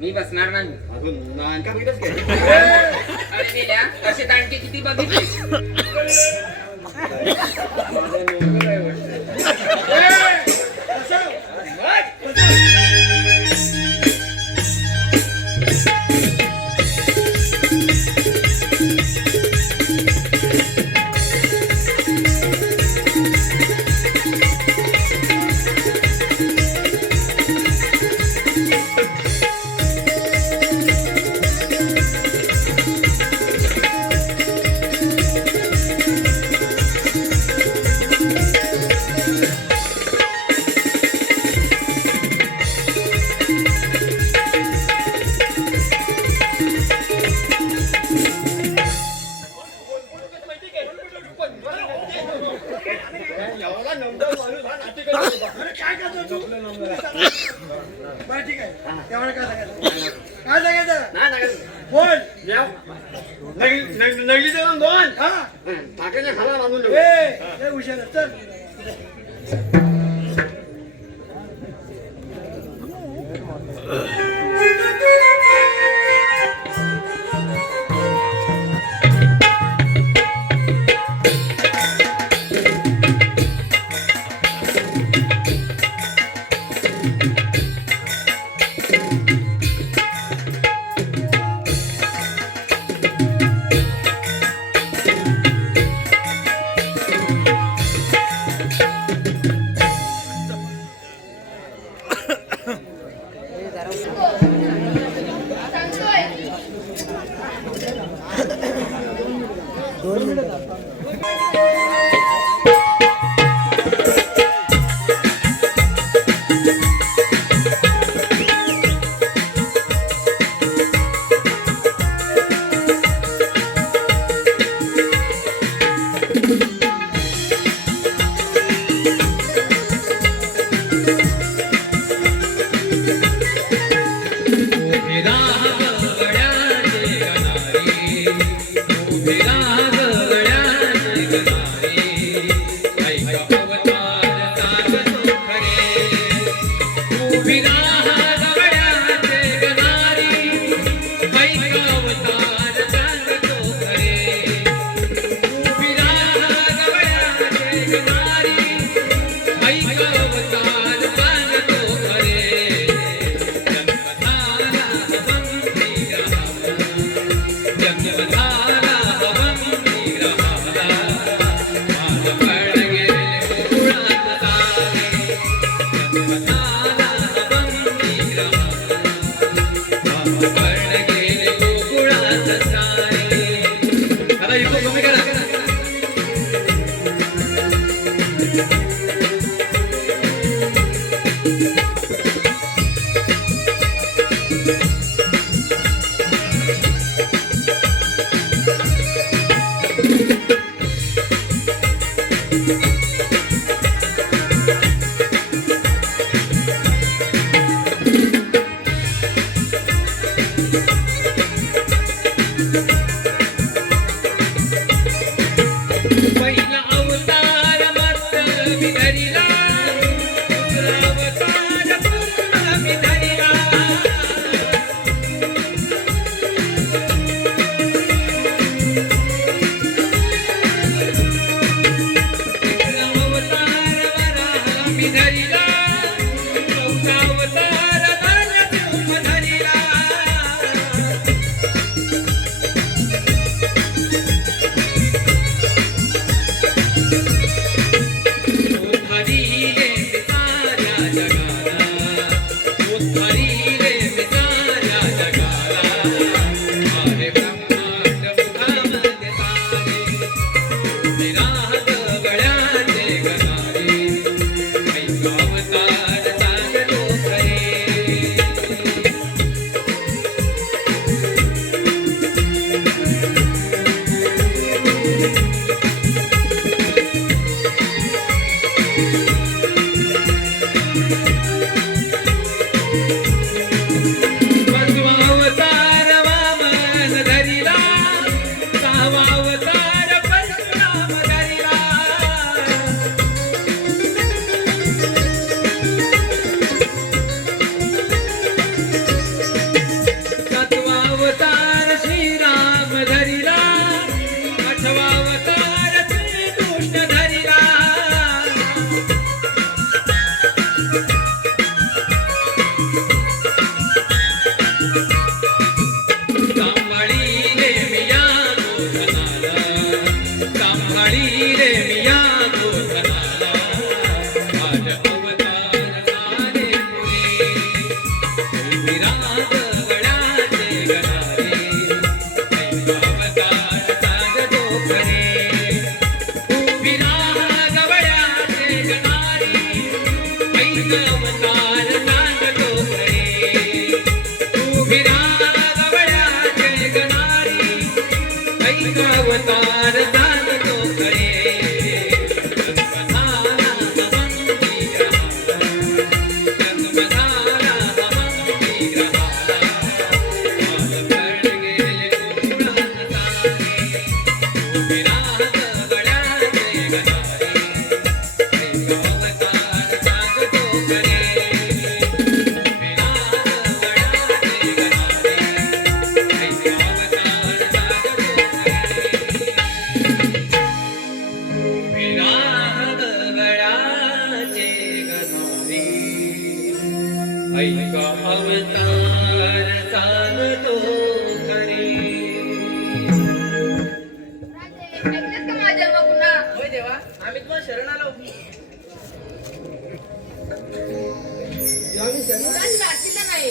मी बसणार नाही अजून नानका बिटच घे अरे गेल्या असे दांडके किती बघितले अरे काय करतो तू बरं ठीक आहे तेवढं काय सांगायचं काय सांगायचं बोल नगली देऊन दोन हा टाकायच्या खाला बांधून लय हुशार आहे. चल सांगतोय अवतार वामन धरिला, सहावा अवतार सांगतो खरे तू विरागवळ्याचे गणारी ऐक अवतार सांगतो खरे जन्मधारा अवंती ग्रहाला जन्मधारा अवंती ग्रहाला माल पड गेले कुळात सारे तू विरागवळ्याचे गणारी ऐक अवतार सांगतो खरे विरागवळ्याचे गणारी ऐक अवतार सांगतो विरागवळ्याचे गणारी ऐक अवतार सांगतो खरे राजे, ऐकलंस का माझा जन्म पुन्हा होय देवा आम्ही तुम्हाला शरण आलो राज राशीला नाही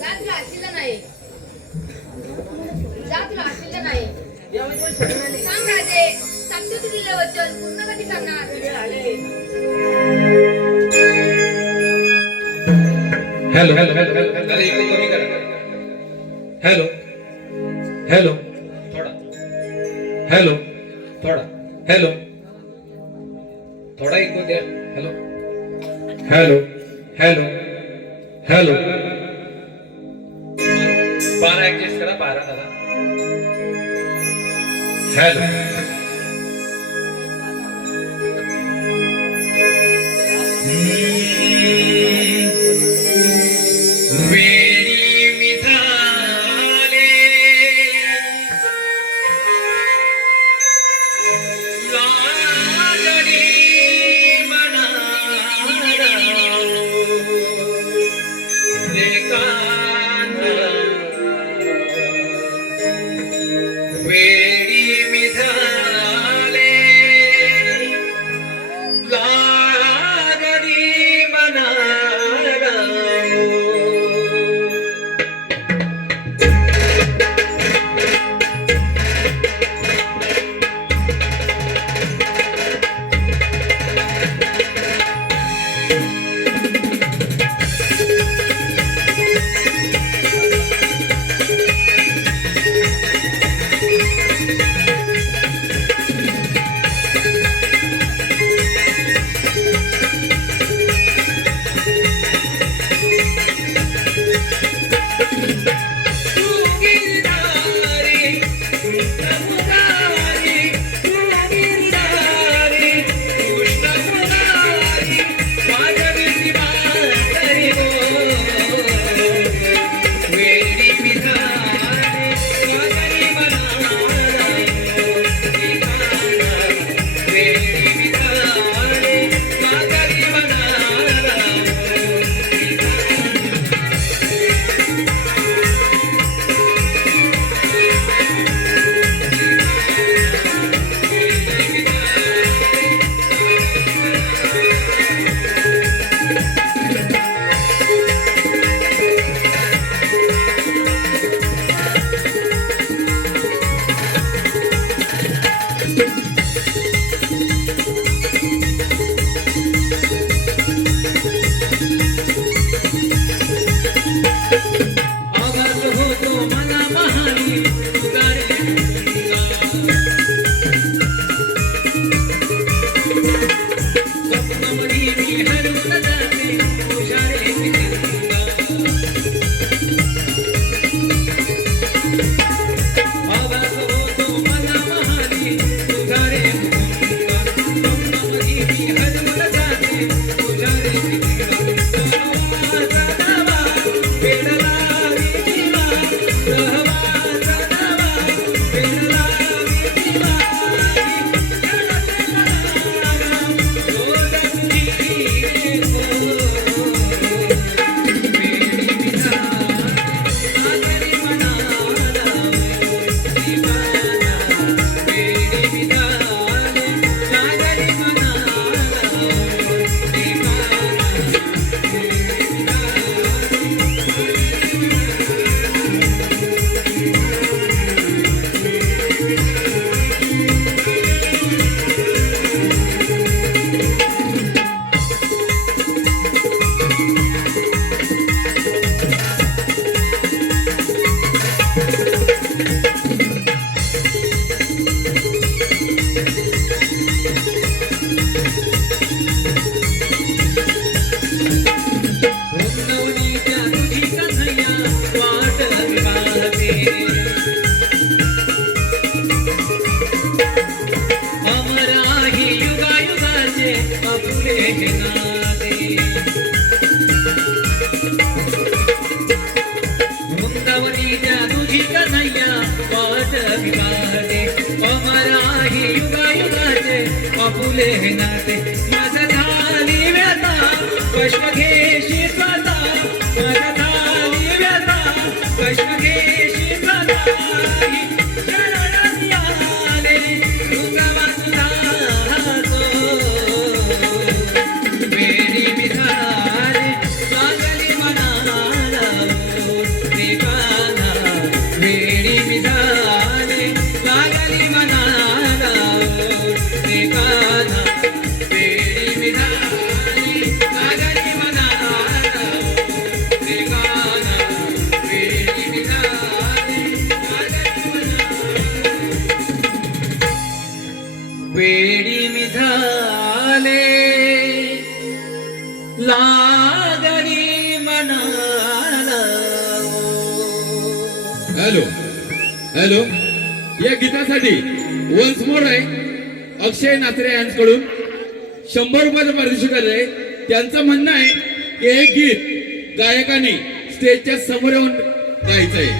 राज राशीला नाही जात राशीला नाही देवा आम्ही तुम्हाला शरण आले सांग राजे सांगतो तू दिलं वचन पूर्ण कधी करणार वेळ आले हॅलो हॅलो हॅलो हॅलो अरे इकडे कमी करा हॅलो हॅलो थोडा हॅलो थोडा हॅलो थोडा इको द्या hello hello hello hello 12 adjust करा 12 झाला हॅलो वेळी मी झाले लागली मनाला एकांत वेळी मी झाले आपुले नाते वृंदावनीच्या तुझी कन्हैया वाट विवाहते अमराही युगायुगाचे आपुले नाते माझा झाली व्यथा कष्ट घेशी स्वतः माझा झाली व्यथा कष्ट घेशी स्वतः शरणात आले तुझा वाचला वेडी विधारे लागली मनाला देवाना वेडी विधारे लागली मनाला देवाना वेडी विधारे लागली मनाला देवाना वेडी विधारे लागली मनाला वेडी मिधाले लागली मनाला हॅलो हॅलो या गीतासाठी वन्स मोर आहे अक्षय नात्रे यांच्याकडून 100 रुपयाचं पारितोषिक आलंय. त्यांचं म्हणणं आहे की हे गीत गायकांनी स्टेजच्या समोर येऊन गायचं आहे.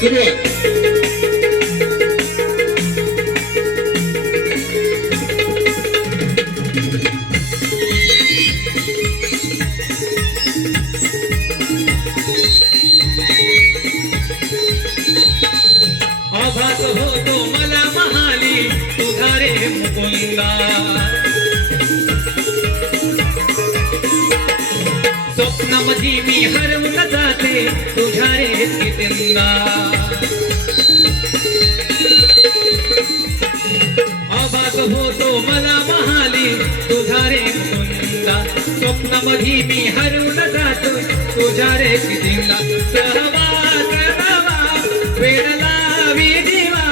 सुरुवात. आभास होतो मला महाली तुझा रे मुकुंदा स्वप्नामधी मी हरवून जाते तुझ्या रे कितिंदा आभास होतो मला महाली तुझा रे मुकुंदा स्वप्नामधी मी हरवून जातो तुझ्या रे कितिंदा सहवास नवा वेळ लावी दिवा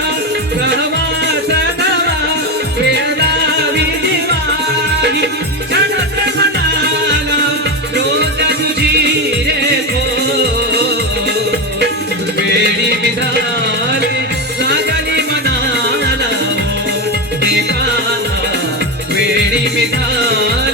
सहवास नवा वेळ लावी दिवा क्षणात मनाला रोज तुझी रे गो वेडी विधाले लागली मनाला देवाना वेडी विधाले